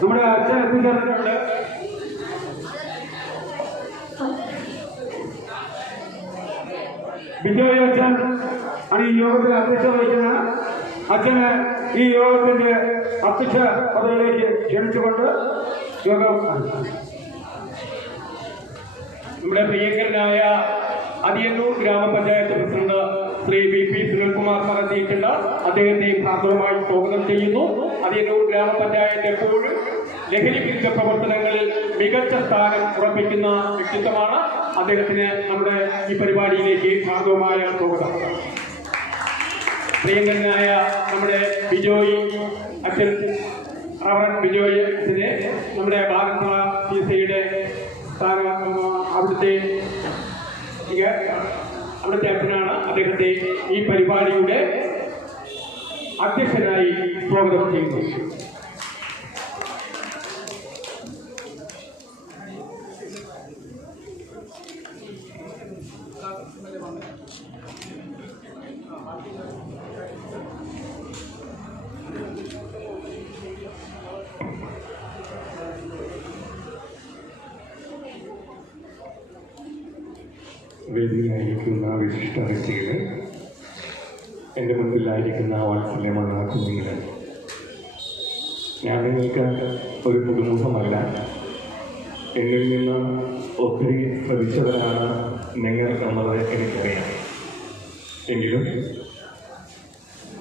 നമ്മുടെ അച്ഛൻ എത്തിച്ചേർന്നിട്ടുണ്ട്. ബിജോയ് അച്ഛൻ ആണ് ഈ യോഗത്തിൽ അധ്യക്ഷത വഹിക്കുന്ന. അച്ഛന് ഈ യോഗത്തിന്റെ അധ്യക്ഷ പദവിയിലേക്ക് ക്ഷണിച്ചുകൊണ്ട് യോഗം നമ്മുടെ പ്രിയങ്കരനായ അതിയന്നൂർ ഗ്രാമപഞ്ചായത്ത് പ്രസിഡന്റ് ശ്രീ VP സുനിൽകുമാർ പറഞ്ഞിട്ടുണ്ട്. അദ്ദേഹത്തെ സാദരമായി സ്വാഗതം ചെയ്യുന്നു. അതിയന്നൂർ ഗ്രാമപഞ്ചായത്ത് എപ്പോഴും ലഹരി വിരുദ്ധ പ്രവർത്തനങ്ങളിൽ മികച്ച സ്ഥാനം ഉറപ്പിക്കുന്ന വ്യക്തിത്വമാണ്. അദ്ദേഹത്തിന് നമ്മുടെ ഈ പരിപാടിയിലേക്ക് സാദരമായ സ്വാഗതം. പ്രിയങ്കരനായ നമ്മുടെ ബിജോയ് അച്ഛൻ, ബിജോയ് അച്ഛനെ നമ്മുടെ ഭാരത ചികിത്സയുടെ അവിടുത്തെ അച്ഛനാണ്. അദ്ദേഹത്തെ ഈ പരിപാടിയുടെ അധ്യക്ഷനായി സ്വാഗതം ചെയ്യുന്നു. വേദിയിലായിരിക്കുന്ന വിശിഷ്ട വ്യക്തികൾ, എൻ്റെ മുൻപിലായിരിക്കുന്ന വാത്സല്യമുള്ള കുഞ്ഞുങ്ങൾ, ഞാൻ നിങ്ങൾക്ക് ഒരു പുതുമുഖമല്ല. എന്നിൽ നിന്ന് ഒത്തിരി ശ്രദ്ധിച്ചവരാണ് നിങ്ങൾ എന്നത് എനിക്കറിയാം. എങ്കിലും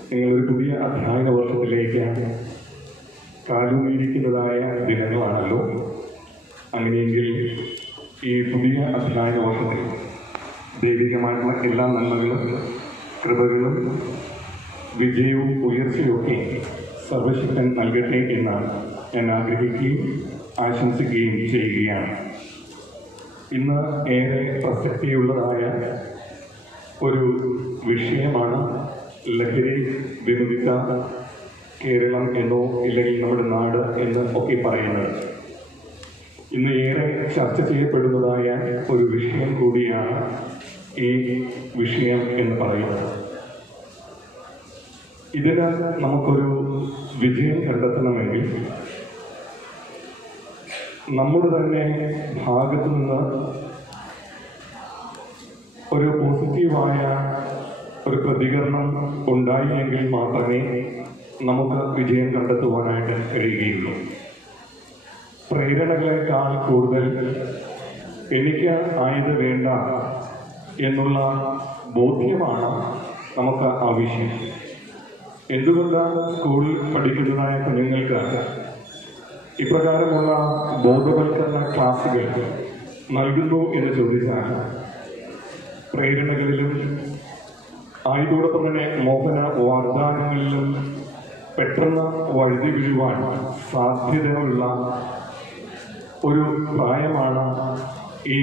നിങ്ങളൊരു പുതിയ അധ്യയന വർഷത്തിലേക്ക് കാലൂന്നിരിക്കുന്നതായ ദിനങ്ങളാണല്ലോ. അങ്ങനെയെങ്കിൽ ഈ പുതിയ അധ്യയന വർഷത്തിൽ ദൈവികമായിട്ടുള്ള എല്ലാ നന്മകളും കൃപകളും വിജയവും ഉയർച്ചയൊക്കെ സർവശക്തൻ നൽകട്ടെ എന്നാണ് ഞാൻ ആഗ്രഹിക്കുകയും ആശംസിക്കുകയും ചെയ്യുകയാണ്. ഇന്ന് ഏറെ പ്രസക്തിയുള്ളതായ ഒരു വിഷയമാണ് ലഹരി വിമുക്ത കേരളം എന്നോ ഇല്ലെങ്കിൽ നമ്മുടെ നാട് എന്ന് ഒക്കെ പറയുന്നത്. ഇന്ന് ഏറെ ചർച്ച ചെയ്യപ്പെടുന്നതായ ഒരു വിഷയം കൂടിയാണ് ഈ വിഷയം എന്ന് പറയുന്നത്. ഇതിന് നമുക്കൊരു വിജയം കണ്ടെത്തണമെങ്കിൽ നമ്മുടെ തന്നെ ഭാഗത്തു നിന്ന് ഒരു പോസിറ്റീവായ ഒരു പ്രതികരണം ഉണ്ടായില്ലെങ്കിൽ മാത്രമേ നമുക്ക് വിജയം കണ്ടെത്തുവാനായിട്ട് കഴിയുകയുള്ളൂ. പ്രേരണകളെക്കാൾ കൂടുതൽ എനിക്ക് ആയത് വേണ്ട എന്നുള്ള ബോധ്യമാണ് നമുക്ക് ആവശ്യം. എന്തുകൊണ്ടാണ് സ്കൂളിൽ പഠിക്കുന്നതായ കുഞ്ഞുങ്ങൾക്ക് ഇപ്രകാരമുള്ള ബോധവൽക്കരണ ക്ലാസുകൾ നൽകുന്നു എന്ന് ചോദിച്ചാൽ, പ്രേരണകളിലും ആയതോടൊപ്പം തന്നെ മോഹന വാഗ്ദാനങ്ങളിലും പെട്ടെന്ന് വഴുതി വീഴുവാൻ സാധ്യതയുള്ള ഒരു പ്രായമാണ് ഈ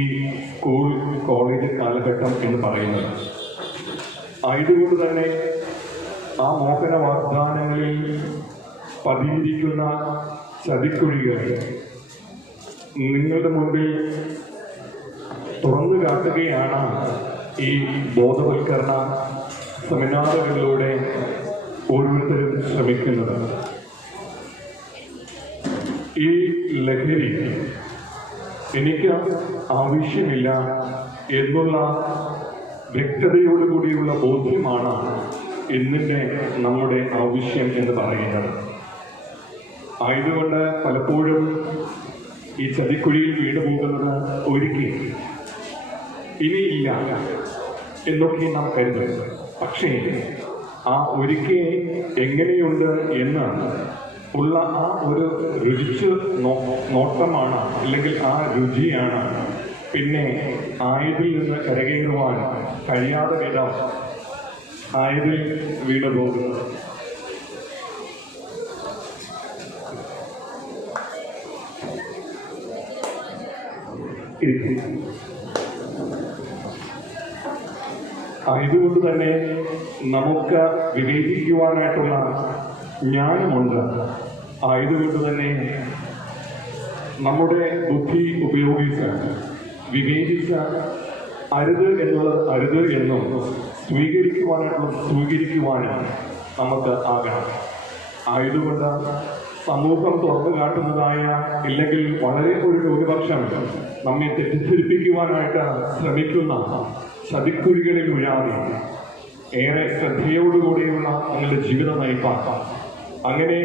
സ്കൂൾ കോളേജ് കാലഘട്ടം എന്ന് പറയുന്നത്. ആയതുകൊണ്ട് തന്നെ ആ മോഹന വാഗ്ദാനങ്ങളിൽ പതിയിരിക്കുന്ന ചതിക്കുഴികൾ നിങ്ങളുടെ മുമ്പിൽ തുറന്നു കാട്ടുകയാണ് ഈ ബോധവൽക്കരണ സെമിനാറുകളിലൂടെ ഓരോരുത്തരും ശ്രമിക്കുന്നത്. ഈ ലഹരി എനിക്ക് ആവശ്യമില്ല എന്നുള്ള വ്യക്തതയോടുകൂടിയുള്ള ബോധ്യമാണ് ഇന്നിൻ്റെ നമ്മുടെ ആവശ്യം എന്ന് പറയുന്നത്. ആയതുകൊണ്ട് പലപ്പോഴും ഈ ചതിക്കുഴിയിൽ വീണു പോകുന്നത് ഒരിക്കൽ ഇനിയില്ല എന്നൊക്കെ നാം കരുതുന്നത്. പക്ഷേ ആ ഒരിക്കൽ എങ്ങനെയുണ്ട് എന്ന് ഉള്ള ആ ഒരു രുചിച്ച് നോട്ടമാണ്, അല്ലെങ്കിൽ ആ രുചിയാണ് പിന്നെ ആയതിൽ നിന്ന് കരകയറുവാൻ കഴിയാതെ വിധം ആയതിൽ വീണു പോകുന്നത്. ആയതുകൊണ്ട് തന്നെ നമുക്ക് വിവേചിക്കുവാനായിട്ടുള്ള ജ്ഞാനമുണ്ട്. ആയതുകൊണ്ട് തന്നെ നമ്മുടെ ബുദ്ധി ഉപയോഗിച്ച് വിവേചിച്ച് അരുത് എന്നുള്ളത് അരുത് എന്നും സ്വീകരിക്കുവാനായിട്ടുള്ള സ്വീകരിക്കുവാനും നമുക്ക് ആകണം. ആയതുകൊണ്ട് സമൂഹം തുറന്നു കാട്ടുന്നതായ ഇല്ലെങ്കിൽ വളരെ ഒരു ന്യൂനപക്ഷം നമ്മെ തെറ്റിദ്ധരിപ്പിക്കുവാനായിട്ട് ശ്രമിക്കുന്ന ചതിക്കുഴികളിൽ വീഴാതെ ഏറെ ശ്രദ്ധയോടുകൂടിയുള്ള നിങ്ങളുടെ ജീവിതം നയിപ്പാൻ, അങ്ങനെ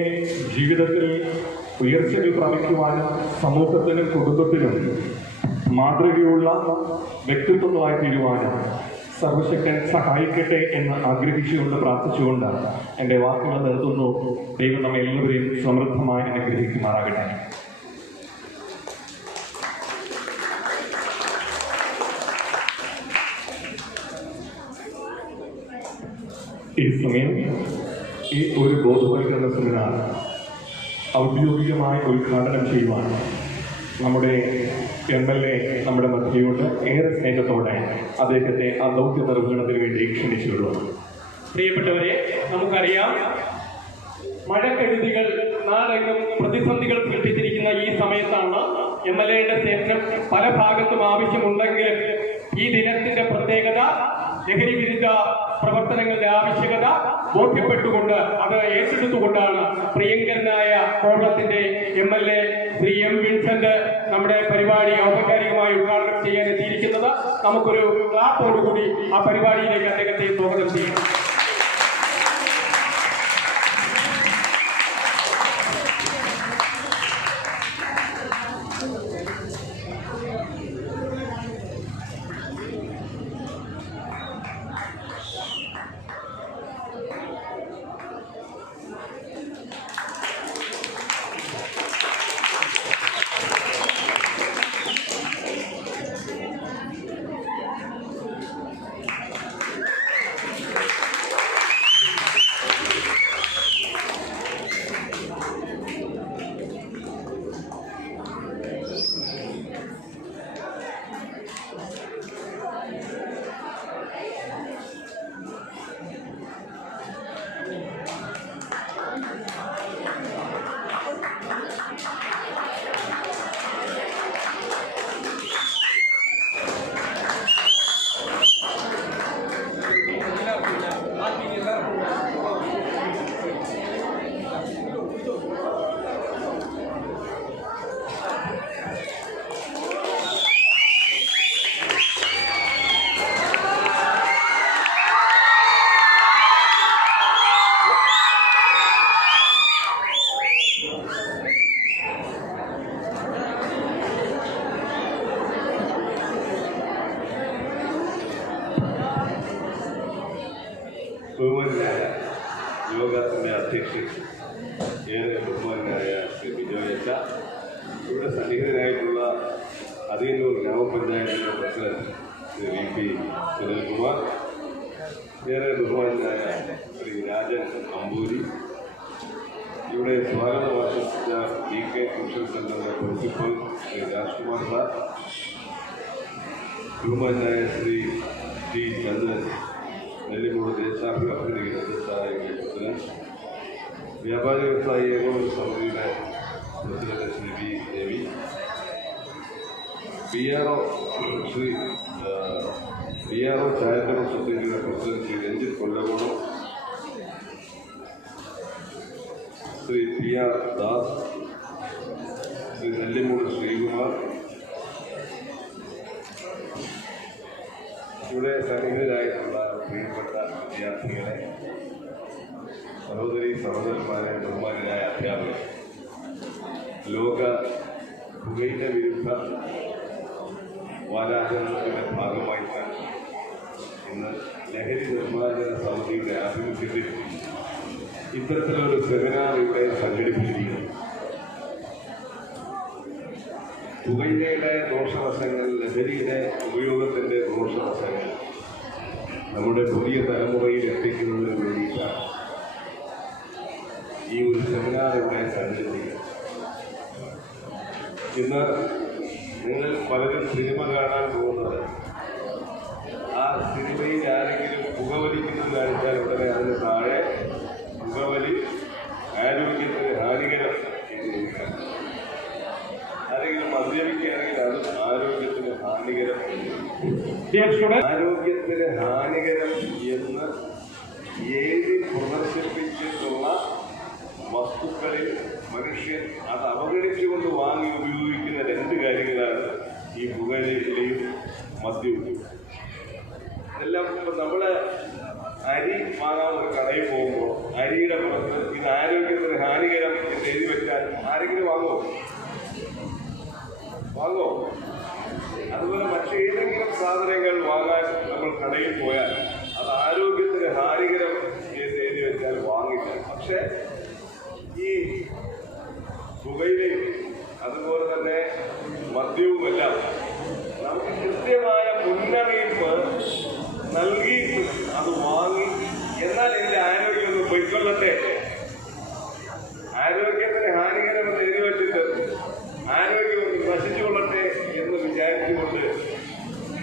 ജീവിതത്തിൽ ഉയർച്ചകൾ പ്രാപിക്കുവാനും സമൂഹത്തിനും കുടുംബത്തിനും മാതൃകയുള്ള വ്യക്തിത്വങ്ങളായി തീരുവാനും സർവശക്തൻ സഹായിക്കട്ടെ എന്ന് ആഗ്രഹിച്ചുകൊണ്ട് പ്രാർത്ഥിച്ചുകൊണ്ട് എൻ്റെ വാക്കുകൾ നിർത്തുന്നു. ദൈവം നമ്മെ എല്ലാവരെയും സമൃദ്ധമായി അനുഗ്രഹിക്കുമാറാകട്ടെ. ഈ സമയം ഈ ഒരു ബോധവൽക്കരണ സെമിനാർ ഔദ്യോഗികമായി ഉദ്ഘാടനം ചെയ്യുവാൻ നമ്മുടെ MLA നമ്മുടെ മധ്യയോട് ഏറെ സ്നേഹത്തോടെ അദ്ദേഹത്തെ ആ ദൗത്യ നിർവഹണത്തിന് വേണ്ടി ക്ഷണിച്ചുള്ളൂ. പ്രിയപ്പെട്ടവരെ, നമുക്കറിയാം മഴക്കെടുതികൾ നാടെങ്ങും പ്രതിസന്ധികൾ സൃഷ്ടിച്ചിരിക്കുന്ന ഈ സമയത്താണ് MLAയുടെ സേവനം പല ഭാഗത്തും ആവശ്യമുണ്ടെങ്കിലും ഈ ദിനത്തിന്റെ പ്രത്യേകത ലഹരി വിരുദ്ധ പ്രവർത്തനങ്ങളുടെ ആവശ്യകത ബോധ്യപ്പെട്ടുകൊണ്ട് അത് ഏറ്റെടുത്തുകൊണ്ടാണ് പ്രിയങ്കരനായ കോവളത്തിന്റെ MLA ശ്രീ M. വിൻസെന്റ് നമ്മുടെ പരിപാടി ഔപചാരികമായി ഉദ്ഘാടനം ചെയ്യാൻ എത്തിയിരിക്കുന്നത്. നമുക്കൊരു ക്ലാപ്പോടുകൂടി ആ പരിപാടിയിലേക്ക് അദ്ദേഹത്തെ സ്വാഗതം ചെയ്യാം. ബഹുമാനായ യോഗത്തിന്റെ അധ്യക്ഷൻ ഏറെ ബഹുമാനായ ശ്രീ ബിജോയ് അച്ഛ, ഇവിടെ സന്നിഹിതരായിട്ടുള്ള അതിയന്നൂർ ഗ്രാമപഞ്ചായത്തിൻ്റെ പ്രസിഡന്റ് ശ്രീ VP സുനിൽകുമാർ, ഏറെ ബഹുമാനായ ശ്രീ രാജൻ അമ്പൂരി, ഇവിടെ സ്വാഗതം ആശംസിച്ച DK ട്യൂഷൻ സെന്ററിന്റെ പ്രിൻസിപ്പൽ ശ്രീ രാജ്കുമാർ സാർ, ബഹുമാനായ ശ്രീ T. ചന്ദ്രൻ, നെല്ലിമൂട് ദേശാഭിവൃദ്ധി സഹായിയുടെ പ്രസിഡന്റ്, വ്യാപാരി വ്യവസായി ഏകോപന സമിതിയുടെ പ്രസിഡന്റ് ശ്രീ V. ദേവി, PRO ചാരിറ്റബിൾ സൊസൈറ്റിയുടെ പ്രസിഡന്റ് ശ്രീ രഞ്ജിത്ത് കൊല്ലകോണം, ശ്രീ PR ദാസ്, ശ്രീ നെല്ലിമൂട് ശ്രീകുമാർ, ഇവിടെ സന്നിഹിതരായിട്ടുള്ള പ്രിയപ്പെട്ട വിദ്യാർത്ഥികളെ, സഹോദരി സഹോദരന്മാരെ, ബഹുമാനരായ അധ്യാപകർ, ലോക പുകയില വിരുദ്ധ വാരാചരണത്തിന്റെ ഭാഗമായിട്ടാണ് ഇന്ന് ലഹരി നിർമ്മാർജ്ജന സമിതിയുടെ ആഭിമുഖ്യത്തിൽ ഇത്തരത്തിലൊരു സെമിനാർ ഇവിടെ സംഘടിപ്പിച്ചിരിക്കുന്നു. പുകയിലയുടെ ദോഷവശങ്ങൾ, ലഹരിയുടെ ഉപയോഗത്തിന്റെ ദോഷവശങ്ങൾ നമ്മുടെ പുതിയ തലമുറയിൽ എത്തിക്കുന്നതിന് വേണ്ടിയിട്ടാണ് ഈ ഒരു സെമിനാർ ഇവിടെ സംഘടിപ്പിക്കുന്നത്. ഇന്ന് നിങ്ങൾ പലരും സിനിമ കാണാൻ പോകുന്നത്, ആ സിനിമയിൽ ആരെങ്കിലും പുകവലിക്കുന്നത് കാണിച്ചാൽ ഉടനെ അതിന് താഴെ പുകവലി ആരോഗ്യത്തിന് ഹാനികരം എന്ന്, ആരെങ്കിലും മദ്യപിക്കുകയാണെങ്കിൽ അത് ആരോഗ്യത്തിന് ഹാനികരം, ആരോഗ്യത്തിന് ഹാനികരം എന്ന് എഴുതി പ്രദർശിപ്പിച്ചിട്ടുള്ള വസ്തുക്കളിൽ മനുഷ്യ മനുഷ്യൻ അത് അവഗണിച്ചുകൊണ്ട് വാങ്ങി ഉപയോഗിക്കുന്ന രണ്ട് കാര്യങ്ങളാണ് ഈ പുകയിലയും മദ്യവും. ഇതെല്ലാം ഇപ്പം നമ്മൾ അരി വാങ്ങാൻ ഒരു കടയിൽ പോകുമ്പോൾ അരിയുടെ പുറത്ത് ഇത് ആരോഗ്യത്തിന് ഹാനികരം എന്ന് എഴുതി വെച്ചാൽ ആരെങ്കിലും വാങ്ങോ? അതുപോലെ മറ്റേതെങ്കിലും സാധനങ്ങൾ വാങ്ങാൻ നമ്മൾ കടയിൽ പോയാൽ അത് ആരോഗ്യത്തിന് ഹാനികരം എന്ന് എഴുതി വെച്ചാൽ വാങ്ങില്ല. പക്ഷെ ഈ പുകയിലയും അതുപോലെ തന്നെ മദ്യവുമെല്ലാം നമുക്ക് കൃത്യമായ മുന്നറിയിപ്പ് നൽകിയിട്ടും അത് വാങ്ങി, എന്നാൽ ഇതിന്റെ ആരോഗ്യം ഒന്ന് പൊയ്ക്കൊള്ളട്ടെ, ആരോഗ്യത്തിന് ഹാനികരമെന്ന് എഴുതി വെച്ചിട്ട് ആരോഗ്യം ഒന്ന് നശിച്ചുകൊള്ളട്ടെ എന്ന് വിചാരിച്ചുകൊണ്ട്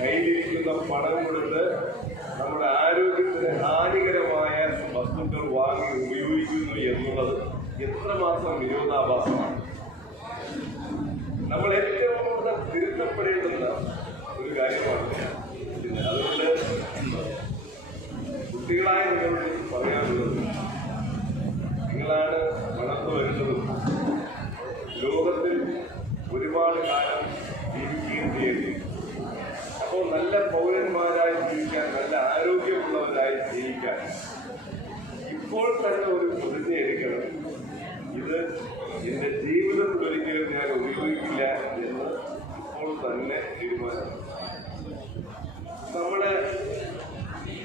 കയ്യിലിരിക്കുന്ന പണം കൊടുത്ത് നമ്മുടെ ആരോഗ്യത്തിന് ഹാനികരമായ വസ്തുക്കൾ വാങ്ങി ഉപയോഗിക്കുന്നു എന്നുള്ളത് എത്രമാത്രം വിരോധാഭാസമാണ്. നമ്മൾ ഏറ്റവും കൂടുതൽ തിരുത്തപ്പെടേണ്ടുന്ന ഒരു കാര്യമാണ്. അതുകൊണ്ട് കുട്ടികളായ നിങ്ങളോട് പറയാനുള്ളത്, നിങ്ങളാണ് വളർന്നു വരുന്നതും ലോകത്തിൽ ഒരുപാട് കാലം ജീവിക്കുകയും ചെയ്യുന്നു. അപ്പോൾ നല്ല പൗരന്മാരായി ജീവിക്കാൻ, നല്ല ആരോഗ്യമുള്ളവരായി ജീവിക്കാൻ ഇപ്പോൾ തന്നെ ഒരു പ്രതിജ്ഞ എടുക്കണം. ഇത് എൻ്റെ ജീവിതത്തിൽ ഒരിക്കലും ഞാൻ ഉപയോഗിക്കില്ല എന്ന് ഇപ്പോൾ തന്നെ തീരുമാനമാണ്. നമ്മുടെ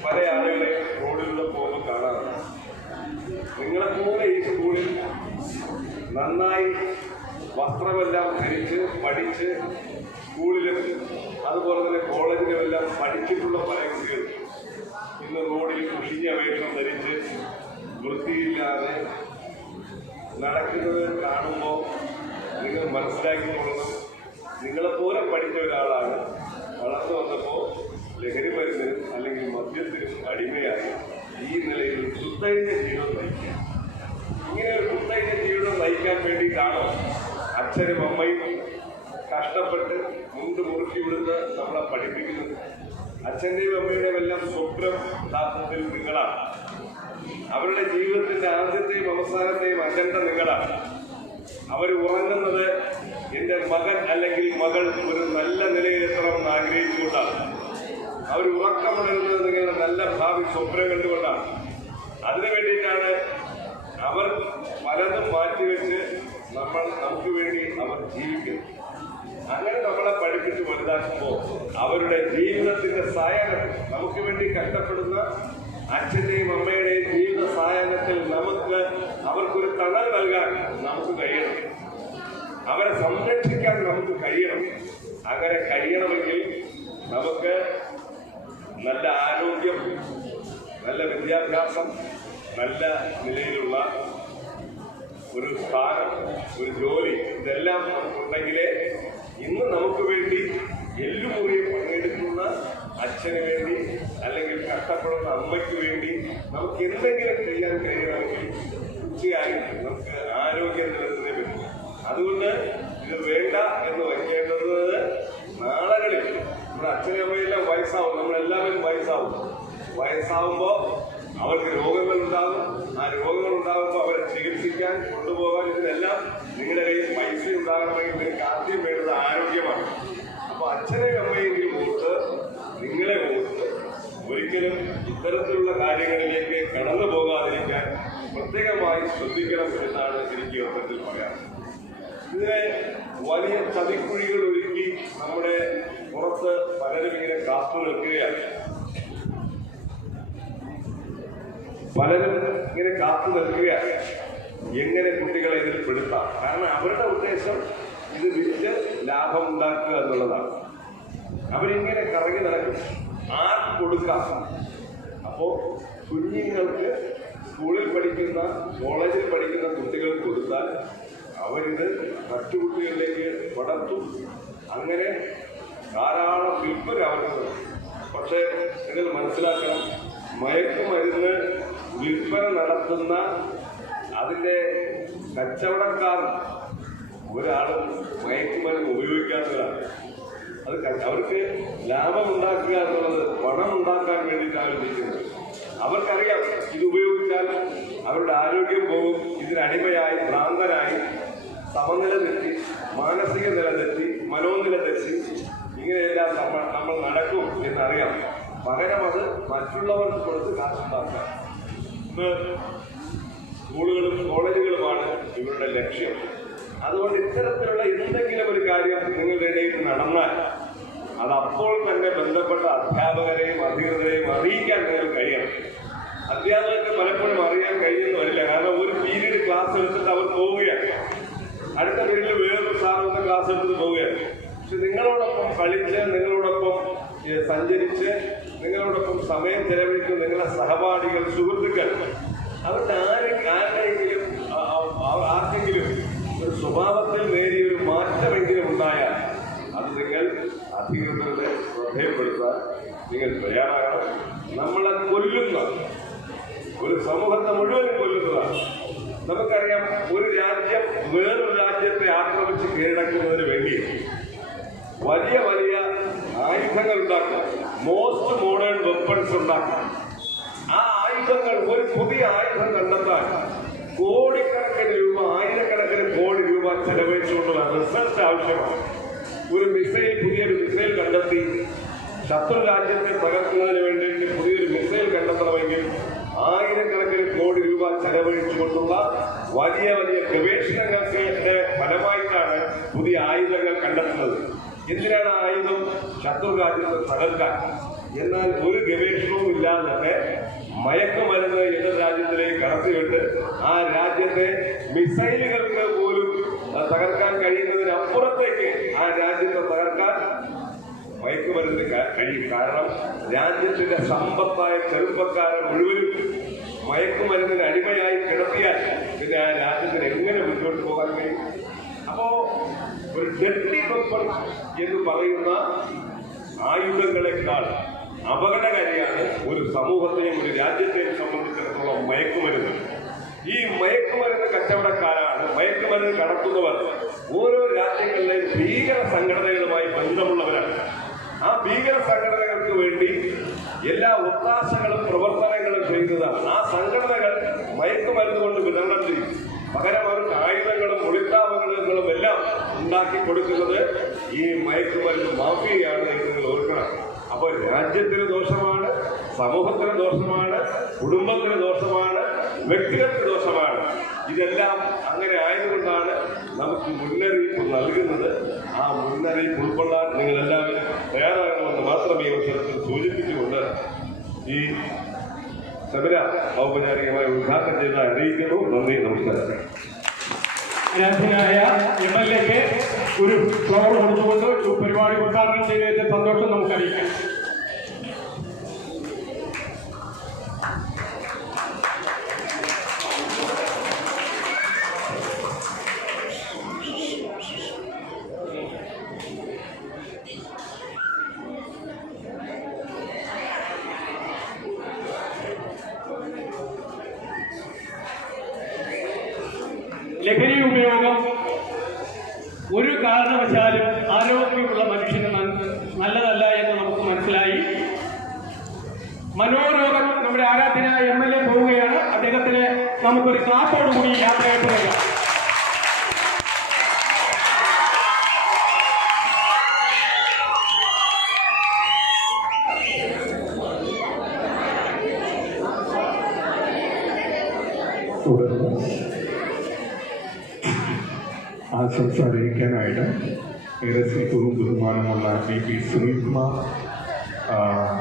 പല ആളുകളെ റോഡിലൂടെ പോകുമ്പോൾ കാണാറുണ്ട്. നിങ്ങളെപ്പോലെ ഈ സ്കൂളിൽ നന്നായി വസ്ത്രമെല്ലാം ധരിച്ച് പഠിച്ച് സ്കൂളിലും അതുപോലെ തന്നെ കോളേജിലുമെല്ലാം പഠിച്ചിട്ടുള്ള പല കുട്ടികൾ ഇന്ന് റോഡിൽ കുഷിഞ്ഞ വേഷം ധരിച്ച് വൃത്തിയില്ലാതെ നടക്കുന്നത് കാണുമ്പോൾ നിങ്ങൾ മനസ്സിലാക്കിക്കൊള്ളണം, നിങ്ങളെപ്പോലെ പഠിച്ച ഒരാളാണ് വളർന്നു വന്നപ്പോൾ ലഹരി മരുന്നിനും അല്ലെങ്കിൽ മദ്യത്തിനും അടിമയായി ഈ നിലയിൽ സുസ്ഥൈര്യ ജീവിതം നയിക്കുക. ഇങ്ങനെ ഒരു സുസ്ഥൈര്യ ജീവിതം നയിക്കാൻ വേണ്ടിയിട്ടാണോ അച്ഛനും അമ്മയും കഷ്ടപ്പെട്ട് മുണ്ട് മുറുക്കി വിടുന്ന് നമ്മളെ പഠിപ്പിക്കുന്നത്? അച്ഛൻ്റെയും അമ്മയുടെയും എല്ലാം സ്വപ്നം യഥാർത്ഥത്തിൽ നിങ്ങളാണ്. അവരുടെ ജീവിതത്തിന്റെ ആദ്യത്തെയും അവസാനത്തെയും അജണ്ട നിങ്ങളാണ്. അവർ ഉറങ്ങുന്നത് എൻ്റെ മകൻ അല്ലെങ്കിൽ മകൾ ഒരു നല്ല നിലയിലെത്തണമെന്ന് ആഗ്രഹിച്ചുകൊണ്ടാണ്. അവർ ഉറക്കമുണരുന്നത് നിങ്ങളുടെ നല്ല ഭാവി സ്വപ്നം കണ്ടുകൊണ്ടാണ്. അതിനു വേണ്ടിയിട്ടാണ് അവർ പലതും മാറ്റിവെച്ച് നമുക്ക് വേണ്ടി അവർ ജീവിക്കുന്നത്. അങ്ങനെ നമ്മളെ പഠിപ്പിച്ച് വലുതാക്കുമ്പോൾ അവരുടെ ജീവിതത്തിന്റെ സായാഹ്നം, നമുക്ക് വേണ്ടി കഷ്ടപ്പെടുന്ന അച്ഛൻ്റെയും അമ്മയുടെയും ജീവിത സായാഹ്നത്തിൽ അവർക്കൊരു തണൽ നൽകാൻ നമുക്ക് കഴിയണം. അവരെ സംരക്ഷിക്കാൻ നമുക്ക് കഴിയണം. അങ്ങനെ കഴിയണമെങ്കിൽ നമുക്ക് നല്ല ആരോഗ്യം, നല്ല വിദ്യാഭ്യാസം, നല്ല നിലയിലുള്ള ഒരു സ്ഥാനം, ഒരു ജോലി, ഇതെല്ലാം നമുക്കുണ്ടെങ്കിലേ ഇന്ന് നമുക്ക് വേണ്ടി എല്ലുമുറിയെ പണിയെടുക്കുന്ന അച്ഛന് വേണ്ടി അല്ലെങ്കിൽ കഷ്ടപ്പെടുന്ന അമ്മയ്ക്ക് വേണ്ടി നമുക്ക് എന്തെങ്കിലും ചെയ്യാൻ കഴിയണമെങ്കിൽ തീർച്ചയായും നമുക്ക് ആരോഗ്യം നിലനിന്നേ പറ്റും. അതുകൊണ്ട് ഇത് വേണ്ട എന്ന് വയ്ക്കേണ്ടത് നാളുകളിൽ നമ്മുടെ അച്ഛനും അമ്മയെല്ലാം വയസ്സാവും, നമ്മളെല്ലാവരും വയസ്സാവുമ്പോൾ അവർക്ക് രോഗങ്ങൾ ഉണ്ടാകും. ആ രോഗങ്ങൾ ഉണ്ടാകുമ്പോൾ അവരെ ചികിത്സിക്കാൻ കൊണ്ടുപോകാൻ ഇതിനെല്ലാം നിങ്ങളുടെ കയ്യിൽ പൈസ ഉണ്ടാകണമെങ്കിൽ നിങ്ങൾക്ക് ആദ്യം വേണ്ടത് ആരോഗ്യമാണ്. അപ്പോൾ അച്ഛനെയും അമ്മയെങ്കിലും ഓർത്ത് നിങ്ങളെ ഓർത്ത് ഒരിക്കലും ഇത്തരത്തിലുള്ള കാര്യങ്ങളിലേക്ക് കടന്നു പോകാതിരിക്കാൻ പ്രത്യേകമായി ശ്രദ്ധിക്കണം എന്നാണ് എനിക്ക് യഥാർത്ഥത്തിൽ പറയാൻ. ഇതിനെ വലിയ ചതിക്കുഴികൾ ഒരുക്കി നമ്മുടെ പുറത്ത് പലരും ഇങ്ങനെ കാത്തു നിൽക്കുകയാണ്. എങ്ങനെ കുട്ടികളെ ഇതിൽ പെടുത്താം. കാരണം അവരുടെ ഉദ്ദേശം ഇത് വിറ്റ് ലാഭം ഉണ്ടാക്കുക എന്നുള്ളതാണ്. അവരിങ്ങനെ കറങ്ങി നടക്കും, ആർക്ക് കൊടുക്കാം. അപ്പോൾ കുഞ്ഞുങ്ങൾക്ക് സ്കൂളിൽ പഠിക്കുന്ന കോളേജിൽ പഠിക്കുന്ന കുട്ടികൾക്ക് കൊടുത്താൽ അവരിത് മറ്റു കുട്ടികളിലേക്ക് പടർത്തും. അങ്ങനെ ധാരാളം വിൽപ്പന അവർക്ക്. പക്ഷേ നിങ്ങൾ മനസ്സിലാക്കണം, മയക്കുമരുന്ന് വിൽപ്പന നടത്തുന്ന അതിൻ്റെ കച്ചവടക്കാർ ഒരാളും മയക്കുമരുന്ന് ഉപയോഗിക്കാത്തവരാണ്. അത് അവർക്ക് ലാഭമുണ്ടാക്കുക എന്നുള്ളത് പണം ഉണ്ടാക്കാൻ വേണ്ടിയിട്ടാണ് ഇരിക്കുന്നത്. അവർക്കറിയാം ഇത് ഉപയോഗിച്ചാൽ അവരുടെ ആരോഗ്യം പോകും, ഇതിനടിമയായി ഭ്രാന്തനായി സമനില തെറ്റി, മാനസിക നില തെറ്റി, മനോനില തെറ്റി, ഇങ്ങനെയെല്ലാം നമ്മൾ നടക്കും എന്നറിയാം. പകരം അത് മറ്റുള്ളവർക്ക് കൊടുത്ത് കാശുണ്ടാക്കാം. ഇന്ന് സ്കൂളുകളും കോളേജുകളുമാണ് ഇവരുടെ ലക്ഷ്യം. അതുകൊണ്ട് ഇത്തരത്തിലുള്ള എന്തെങ്കിലും ഒരു കാര്യം നിങ്ങളുടെ ഇടയിൽ നടന്നാൽ അത് അപ്പോൾ തന്നെ ബന്ധപ്പെട്ട അധ്യാപകരെയും അധികൃതരെയും അറിയിക്കാൻ നിങ്ങൾ കഴിയണം. അധ്യാപകർക്ക് പലപ്പോഴും അറിയാൻ കഴിയുന്നു വരില്ല. കാരണം ഒരു പീരീഡ് ക്ലാസ് എടുത്തിട്ട് അവർ പോവുകയാണ്, അടുത്ത പീരീഡിൽ വേറൊരു സാറിന് ക്ലാസ് എടുത്തിട്ട് പോവുകയാണ്. പക്ഷെ നിങ്ങളോടൊപ്പം കളിച്ച്, നിങ്ങളോടൊപ്പം സഞ്ചരിച്ച്, നിങ്ങളോടൊപ്പം സമയം ചെലവഴിക്കുന്ന നിങ്ങളുടെ സഹപാഠികൾ, സുഹൃത്തുക്കൾ, അവരുടെ ആർക്കെങ്കിലും ഒരു സ്വഭാവത്തിൽ നേരിയ ഒരു മാറ്റമെങ്കിലും ഉണ്ടായാൽ അത് നിങ്ങൾ അധികൃതരുടെ ശ്രദ്ധയിൽപ്പെടുത്താൻ നിങ്ങൾ തയ്യാറാകണം. നമ്മളെ കൊല്ലുന്ന ഒരു സമൂഹത്തെ മുഴുവനും കൊല്ലുന്നതാണ്. നമുക്കറിയാം, ഒരു രാജ്യം വേറൊരു രാജ്യത്തെ ആക്രമിച്ച് കീഴടക്കുന്നതിന് വേണ്ടി വലിയ വലിയ ആയുധങ്ങൾ ഉണ്ടാക്കും, മോസ്റ്റ് മോഡേൺ വെപ്പൺസ് ഉണ്ടാക്കും. ആ ആയുധങ്ങൾ, ഒരു പുതിയ ആയുധം കണ്ടെത്താൻ കോടിക്കണക്കിന് രൂപ, ആയിരക്കണക്കിന് കോടി രൂപ ചെലവഴിച്ചുകൊണ്ടുള്ള റിസർച്ച് ആവശ്യമാണ്. ഒരു മിസൈൽ, പുതിയൊരു മിസൈൽ കണ്ടെത്തി ശത്രു രാജ്യത്തെ തകർക്കുന്നതിന് വേണ്ടിയിട്ട് പുതിയൊരു മിസൈൽ കണ്ടെത്തണമെങ്കിൽ ആയിരക്കണക്കിന് കോടി രൂപ ചെലവഴിച്ചുകൊണ്ടുള്ള വലിയ വലിയ ഗവേഷണങ്ങളുടെ ഫലമായിട്ടാണ് പുതിയ ആയുധങ്ങൾ കണ്ടെത്തുന്നത്. എന്തിനാണ് ആയുധം? ശത്രു രാജ്യത്തെ തകർക്കാൻ. എന്നാൽ ഒരു ഗവേഷണവും ഇല്ലാതെ തന്നെ മയക്കുമരുന്ന് എതിർ രാജ്യത്തിലേക്ക് കടത്തിവിട്ട് ആ രാജ്യത്തെ മിസൈലുകൾക്ക് പോലും തകർക്കാൻ കഴിയുന്നതിനപ്പുറത്തേക്ക് ആ രാജ്യത്തെ തകർക്കാൻ മയക്കുമരുന്ന് കഴിയും. കാരണം രാജ്യത്തിന്റെ സമ്പത്തായ ചെറുപ്പക്കാരെ മുഴുവനും മയക്കുമരുന്നിന് അടിമയായി കിടത്തിയാൽ പിന്നെ ആ രാജ്യത്തിന് എങ്ങനെ മുന്നോട്ട് പോകാൻ കഴിയും? അപ്പോ ഒരു ഡെഡ്ലി വെപ്പൺ എന്ന് പറയുന്ന ആയുധങ്ങളെക്കാൾ അപകടകാരിയാണ് ഒരു സമൂഹത്തെയും ഒരു രാജ്യത്തെയും സംബന്ധിച്ചിടത്തോളം മയക്കുമരുന്ന്. ഈ മയക്കുമരുന്ന് കച്ചവടക്കാരാണ്, മയക്കുമരുന്ന് കടത്തുന്നവർ ഓരോ രാജ്യങ്ങളിലെയും ഭീകര സംഘടനകളുമായി ബന്ധമുള്ളവരാണ്. ആ ഭീകര സംഘടനകൾക്ക് വേണ്ടി എല്ലാ ഒത്താശകളും പ്രവർത്തനങ്ങളും ചെയ്യുന്നതാണ്. ആ സംഘടനകൾ മയക്കുമരുന്ന് കൊണ്ട് വിതരണം ചെയ്യും. പകരം അവർക്ക് ആയുധങ്ങളും ഒളിത്താവളങ്ങളും എല്ലാം ഉണ്ടാക്കി കൊടുക്കുന്നത് ഈ മയക്കുമരുന്ന് മാഫിയയാണ് എന്ന് നിങ്ങൾ ഓർക്കണം. അപ്പോൾ രാജ്യത്തിന് ദോഷമാണ്, സമൂഹത്തിന് ദോഷമാണ്, കുടുംബത്തിന് ദോഷമാണ്, വ്യക്തികൾക്ക് ദോഷമാണ്. ഇതെല്ലാം അങ്ങനെ ആയതുകൊണ്ടാണ് നമുക്ക് മുന്നറിയിപ്പ് നൽകുന്നത്. ആ മുന്നറിയിപ്പ് ഉൾക്കൊള്ളാൻ നിങ്ങൾ എല്ലാവരും തയ്യാറാകണമെന്ന് മാത്രം ഈ അവസരത്തിൽ സൂചിപ്പിച്ചുകൊണ്ട് ഈ സെമിനാർ ഔപചാരികമായി ഉദ്ഘാടനം ചെയ്ത് അറിയിക്കുന്നു. നന്ദി, നമസ്കാരം. ആരാധനായ MLA-ക്ക് ഒരു ഫ്ലവർ കൊടുത്തുകൊണ്ട് പരിപാടി ഉദ്ഘാടനം ചെയ്തതിന്റെ സന്തോഷം നമുക്കറിയിക്കാം. ലഹരി ഉപയോഗം ഒരു കാരണവശാലും ആരോഗ്യമുള്ള മനുഷ്യന് നല്ലതല്ല എന്ന് നമുക്ക് മനസ്സിലായി. മനോരോഗം നമ്മുടെ ആരാധനായ MLA പോവുകയാണ്. അദ്ദേഹത്തിന് നമുക്കൊരു കാത്തോടുകൂടി യാത്രയായിട്ടുള്ള തുടർന്ന് ആശംസ അറിയിക്കാനായിട്ട് ഏറെ സ്നേഹവും ബഹുമാനമുള്ള VP സുനിൽകുമാർ,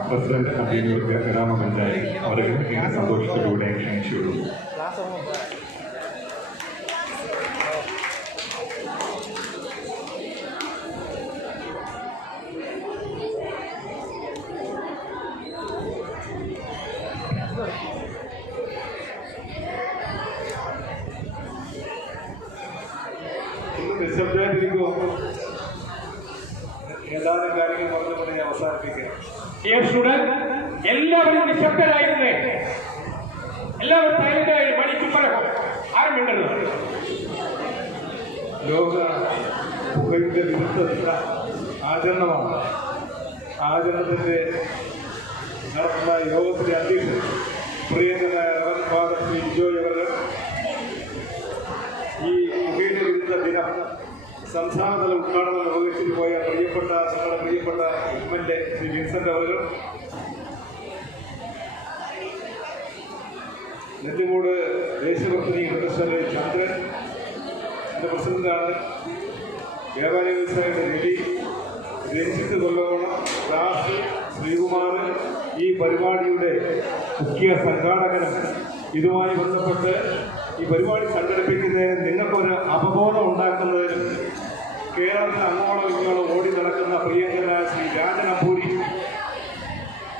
പ്രസിഡന്റ് അഭിനൂർ ഗ്രാമപഞ്ചായത്ത് അവരെ സന്തോഷത്തിലൂടെ ക്ഷണിച്ചുള്ളൂ. നിശബ്ദമായിട്ടിരിക്കുമോ? ഏതാനും കാര്യങ്ങൾ പറഞ്ഞുകൊണ്ട് ഞാൻ അവസാനിപ്പിക്കാം. എല്ലാവരും നിശബ്ദരായിരുന്നേ, എല്ലാവരും സൈലന്റായി മണിക്കുപ്പരഹം ആരും മിണ്ടരുത്. ലോക പുകയുടെ വിരുദ്ധ ആചരണമാണ്. ആചരണത്തിന്റെ നടത്തുന്ന യോഗത്തിന്റെ അധ്യക്ഷൻ പ്രിയങ്കരനായ റവൻ ഫാദർ ശ്രീ ജോയ് അവർ ഈ പുകയുടെ വിരുദ്ധ ദിനം സംസ്ഥാനതല ഉദ്ഘാടനം നിർവഹിച്ചിട്ട് പോയ ഞങ്ങളുടെ പ്രിയപ്പെട്ട MLA ശ്രീ വിൻസെന്റ് അവർ, നെല്ലിമൂട് ദേശവർദ്ധനി പ്രൊഫസർ ചന്ദ്രൻ, എൻ്റെ പ്രസിഡന്റാണ്, വ്യാപാരി വ്യവസായിയുടെ രവി, രഞ്ജിത്ത് കൊല്ലവോണം, ദാസ്, ശ്രീകുമാർ, ഈ പരിപാടിയുടെ മുഖ്യ സംഘാടകനും, ഇതുമായി ബന്ധപ്പെട്ട് ഈ പരിപാടി സംഘടിപ്പിക്കുന്നതിന് നിങ്ങൾക്കൊരു അവബോധം ഉണ്ടാക്കുന്നതിനും കേരളത്തിൽ അങ്ങോളം ഇങ്ങോളം ഓടി നടക്കുന്ന പ്രിയങ്കരനായ ശ്രീ രാജൻ അമ്പൂരി,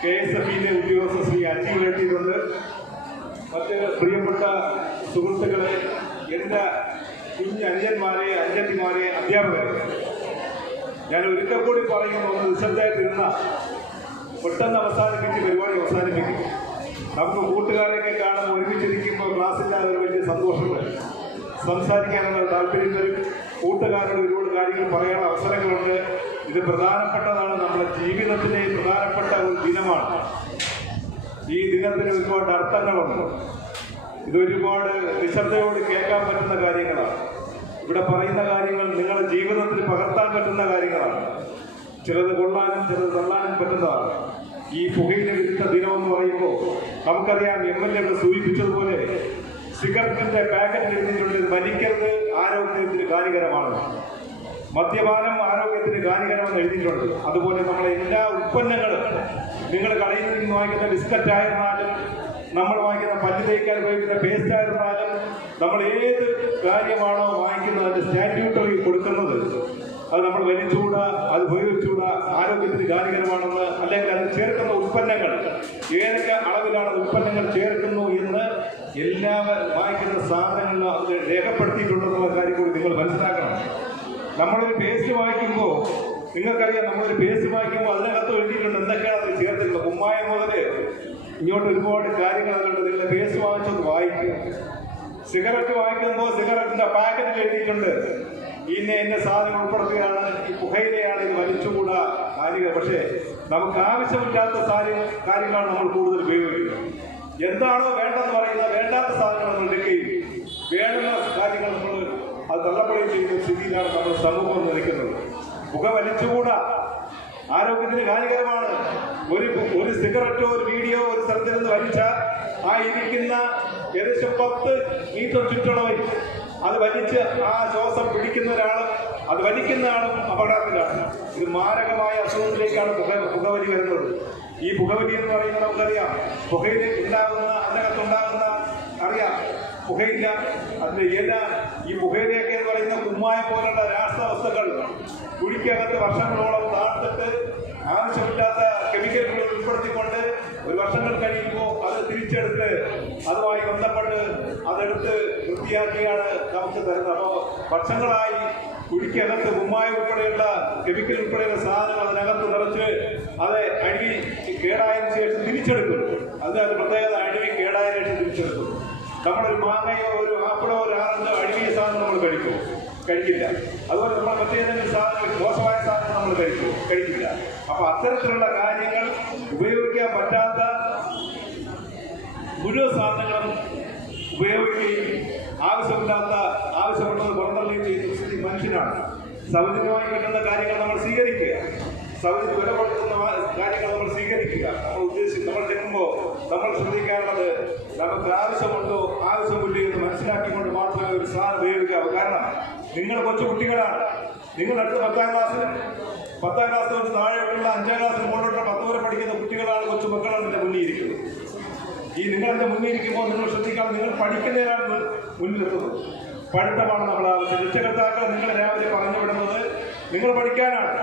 KSFE ഉദ്യോഗസ്ഥ ശ്രീ അജീവ് എത്തിയിട്ടുണ്ട്. മറ്റ് പ്രിയപ്പെട്ട സുഹൃത്തുക്കളെ, എൻ്റെ കുഞ്ഞനുജന്മാരെ, അനുജത്തിമാരെ, അധ്യാപകരെ, ഞാൻ ഒരിക്കൽ കൂടി പറയുന്നു, ഒന്ന് നിശബ്ദമായിട്ടിരുന്ന പെട്ടെന്ന് അവസാനിപ്പിച്ച് പരിപാടി അവസാനിപ്പിക്കും. നമുക്ക് കൂട്ടുകാരെയൊക്കെ കാണുമ്പോൾ ഒരുമിച്ചിരിക്കുമ്പോൾ ക്ലാസ്സില്ലാതെ ഒരു വലിയ സന്തോഷങ്ങൾ, സംസാരിക്കാനുള്ള താല്പര്യം വരും. കൂട്ടുകാരോട് ഒരുപാട് കാര്യങ്ങൾ പറയാനുള്ള അവസരങ്ങളുണ്ട്. ഇത് പ്രധാനപ്പെട്ടതാണ്, നമ്മുടെ ജീവിതത്തിലെ പ്രധാനപ്പെട്ട ഒരു ദിനമാണ്. ഈ ദിനത്തിന് ഒരുപാട് അർത്ഥങ്ങളുണ്ട്. ഇതൊരുപാട് നിശബ്ദയോട് കേൾക്കാൻ പറ്റുന്ന കാര്യങ്ങളാണ്. ഇവിടെ പറയുന്ന കാര്യങ്ങൾ നിങ്ങളുടെ ജീവിതത്തിൽ പകർത്താൻ പറ്റുന്ന കാര്യങ്ങളാണ്. ചിലത് കൊള്ളാനും ചിലത് തള്ളാനും പറ്റുന്നതാണ്. ഈ പുകയില വിരുദ്ധ ദിനം എന്ന് പറയുമ്പോൾ നമുക്കറിയാം, MLA സൂചിപ്പിച്ചതുപോലെ സിഗരറ്റിന്റെ പാക്കറ്റിൽ എഴുതിയിട്ടുണ്ട് വലിക്കരുത്, ആരോഗ്യത്തിന് ഹാനികരമാണ്, മദ്യപാനം ആരോഗ്യത്തിന് ഹാനികരമെന്ന് എഴുതിയിട്ടുണ്ട്. അതുപോലെ നമ്മളെ എല്ലാ ഉൽപ്പന്നങ്ങളും, നിങ്ങൾ കടയിൽ നിന്ന് വാങ്ങിക്കുന്ന ബിസ്ക്കറ്റ് ആയിരുന്നാലും, നമ്മൾ വാങ്ങിക്കുന്ന പല്ല് തേക്കാൻ ഉപയോഗിക്കുന്ന പേസ്റ്റ് ആയിരുന്നാലും, നമ്മൾ ഏത് കാര്യമാണോ വാങ്ങിക്കുന്നത് അതിന്റെ സ്റ്റാറ്റ്യൂട്ടറി കൊടുക്കുന്നത്, അത് നമ്മൾ വലിച്ചുകൂടാ, അത് ഉപയോഗിച്ചുകൂടാ, ആരോഗ്യത്തിന് ഹാനികരമാണെന്ന്, അല്ലെങ്കിൽ അത് ചേർക്കുന്ന ഉൽപ്പന്നങ്ങൾ ഏതൊക്കെ അളവിലാണ് ഉൽപ്പന്നങ്ങൾ ചേർക്കുന്നു എന്ന് എല്ലാവരും വാങ്ങിക്കുന്ന സാധനങ്ങളിൽ അത് രേഖപ്പെടുത്തിയിട്ടുണ്ടെന്നുള്ള കാര്യം കൂടി നിങ്ങൾ മനസ്സിലാക്കണം. നമ്മളൊരു പേസ്റ്റ് വാങ്ങിക്കുമ്പോൾ നിങ്ങൾക്കറിയാം, നമ്മളൊരു പേസ്റ്റ് വാങ്ങിക്കുമ്പോൾ അതിനകത്ത് എഴുതിയിട്ടുണ്ട് എന്തൊക്കെയാണ് അതിൽ ചേർത്തിട്ടുള്ളത്. കുമ്മായം മുതൽ ഇങ്ങോട്ട് ഒരുപാട് കാര്യങ്ങൾ അതിലുണ്ട്. നിങ്ങൾ പേസ്റ്റ് വാങ്ങിച്ചൊന്ന് വായിക്കുക. സിഗരറ്റ് വാങ്ങിക്കുമ്പോൾ സിഗരറ്റിന്റെ പാക്കറ്റിൽ എഴുതിയിട്ടുണ്ട് ഇന്ന സാധനം ഉൾപ്പെടുത്തുകയാണ്, ഈ പുകയിലയാണ്, ഇത് വലിച്ചുകൂടാ, ഹാനികരം. പക്ഷേ നമുക്ക് ആവശ്യമില്ലാത്ത കാര്യങ്ങളാണ് നമ്മൾ കൂടുതൽ ഉപയോഗിക്കുക. എന്താണോ വേണ്ടെന്ന് പറയുന്നത്, വേണ്ടാത്ത സാധനങ്ങൾ നമ്മൾ എടുക്കുകയും വേണ്ടുന്ന കാര്യങ്ങൾ നമ്മൾ അത് തള്ളപ്പെടുകയും ചെയ്യുന്ന സ്ഥിതിയിലാണ് നമ്മുടെ സമൂഹം നിൽക്കുന്നത്. പുക വലിച്ചുകൂടാ, ആരോഗ്യത്തിന് ഹാനികരമാണ്. ഒരു സിഗരറ്റോ ഒരു വീഡിയോ ഒരു സ്ഥലത്തിൽ നിന്ന് വലിച്ചാൽ ആ ഇരിക്കുന്ന ഏകദേശം 10 മീറ്റർ ചുറ്റളവിൽ അത് വലിച്ച് ആ ശ്വാസം പിടിക്കുന്ന ഒരാളും അത് വലിക്കുന്ന ആളും അപകടത്തിലാണ്. ഇത് മാരകമായ അസുഖത്തിലേക്കാണ് പുകവലി വരുന്നത്. ഈ പുകവലി എന്ന് പറയുന്നത് നമുക്കറിയാം, പുകയിൽ ഉണ്ടാകുന്ന, അതിനകത്തുണ്ടാകുന്ന അറിയാം, പുകയില്ല, അതിന്റെ ഇല, ഈ പുകയിലയൊക്കെ എന്ന് പറയുന്ന കുമ്മായം പോലുള്ള രാസവസ്തുക്കൾ കുഴിക്കകത്ത് വർഷങ്ങളോളം താഴ്ത്തിട്ട് ആവശ്യമില്ലാത്ത കെമിക്കലുകൾ ഉൾപ്പെടുത്തിക്കൊണ്ട് ഒരു വർഷങ്ങൾ കഴിയുമ്പോൾ അത് തിരിച്ചെടുത്ത് അതുമായി ബന്ധപ്പെട്ട് അതെടുത്ത് വൃത്തിയാക്കിയാണ് നമുക്ക് തരുന്നത്. അപ്പോൾ വർഷങ്ങളായി കുഴിക്കകത്ത് കുമ്മായം ഉൾപ്പെടെയുള്ള കെമിക്കൽ ഉൾപ്പെടെയുള്ള സാധനങ്ങൾ അതിനകത്ത് നിറച്ച് അത് അഴുകി കേടായതിനു ശേഷം തിരിച്ചെടുക്കും. അതിനകത്ത് പ്രത്യേകത, അഴുകി കേടായതിനു ശേഷം തിരിച്ചെടുക്കും. നമ്മളൊരു മാങ്ങയോ ഒരു ആപ്പിളോ ഒരു ആറഞ്ചോ അഴുകിയ സാധനം നമ്മൾ കഴിക്കില്ല. അതുപോലെ നമ്മൾ മറ്റേതെങ്കിലും സാധനം, മോശമായ സാധനം നമ്മൾ കഴിക്കില്ല. അപ്പൊ അത്തരത്തിലുള്ള കാര്യങ്ങൾ ഉപയോഗിക്കാൻ പറ്റാത്ത മുഴുവൻ സാധനങ്ങളും ഉപയോഗിക്കുകയും ആവശ്യമുള്ളത് പുറന്തള്ളുകയും ചെയ്യുന്ന സ്ഥിതി മനുഷ്യനാണ്. സൗജന്യമായി കിട്ടുന്ന കാര്യങ്ങൾ നമ്മൾ സ്വീകരിക്കുക, സൗജന്യം വില കൊടുക്കുന്ന കാര്യങ്ങൾ നമ്മൾ സ്വീകരിക്കുക. നമ്മൾ ചെല്ലുമ്പോൾ നമ്മൾ ശ്രദ്ധിക്കാനുള്ളത് നമുക്ക് ആവശ്യമുണ്ടോ ആവശ്യമില്ലേ എന്ന് മനസ്സിലാക്കിക്കൊണ്ട് മാത്രമേ ഒരു സാധനം ഉപയോഗിക്കാവൂ. കാരണം നിങ്ങൾ കൊച്ചു കുട്ടികളാണ്. നിങ്ങൾ അടുത്ത 10ാം ക്ലാസ്സിൽ തൊട്ട് താഴെയുള്ള 5ാം ക്ലാസ്സിൽ മുകളിലോട്ട് 10 വരെ പഠിക്കുന്ന കുട്ടികളാണ്, കൊച്ചു മക്കളാണ് എൻ്റെ മുന്നിൽ ഇരിക്കുന്നത്. ഈ നിങ്ങളെൻ്റെ മുന്നിൽ ഇരിക്കുമ്പോൾ നിങ്ങൾ ശ്രദ്ധിക്കണം, നിങ്ങൾ പഠിക്കുന്നതിനാണ് മുന്നിലെത്തുന്നത്. പഠിത്തമാണ് നമ്മൾ ആവശ്യം. രക്ഷകർത്താക്കൾ നിങ്ങളെ രാവിലെ പറഞ്ഞു വിടുന്നത് നിങ്ങൾ പഠിക്കാനാണ്.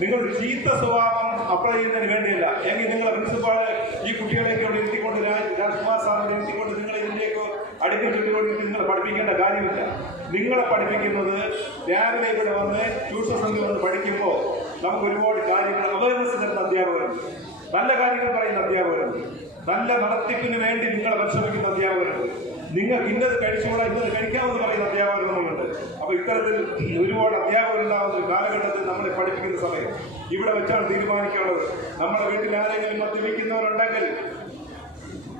നിങ്ങൾ ചീത്ത സ്വഭാവം അപ്ലൈ ചെയ്യുന്നതിന് വേണ്ടിയല്ല. എങ്കിൽ നിങ്ങളെ പ്രിൻസിപ്പാള് ഈ കുട്ടികളെയൊക്കെ ഇവിടെ ഇരുത്തിക്കൊണ്ട്, രാജ്കുമാർ സാറിനെ ഇരുത്തിക്കൊണ്ട് നിങ്ങൾ ഇതിൻ്റെയൊക്കെ അടുക്കി ചുറ്റിക്കൊണ്ട് നിങ്ങളെ പഠിപ്പിക്കേണ്ട കാര്യമില്ല. നിങ്ങളെ പഠിപ്പിക്കുന്നത് രാവിലെ ഇവിടെ വന്ന് ട്യൂഷൻ സെന്ററിൽ വന്ന് പഠിക്കുമ്പോൾ നമുക്ക് ഒരുപാട് കാര്യങ്ങൾ അവയർനെസ് തരുന്ന അധ്യാപകരുണ്ട്, നല്ല കാര്യങ്ങൾ പറയുന്ന അധ്യാപകരുണ്ട്, നല്ല നടത്തിപ്പിന് വേണ്ടി നിങ്ങളെ പരിശ്രമിക്കുന്ന അധ്യാപകരുണ്ട്, നിങ്ങൾ ഇന്നത് കഴിച്ചുകൂടാ ഇന്നത് കഴിക്കാമെന്ന് പറയുന്ന അധ്യാപകർ നമ്മളുണ്ട്. അപ്പൊ ഇത്തരത്തിൽ ഒരുപാട് അധ്യാപകരുണ്ടാകുന്ന ഒരു കാലഘട്ടത്തിൽ നമ്മളെ പഠിപ്പിക്കുന്ന സമയം ഇവിടെ വെച്ചാണ് തീരുമാനിക്കാനുള്ളത്. നമ്മുടെ വീട്ടിൽ ആരെങ്കിലും മദ്യപിക്കുന്നവരുണ്ടെങ്കിൽ,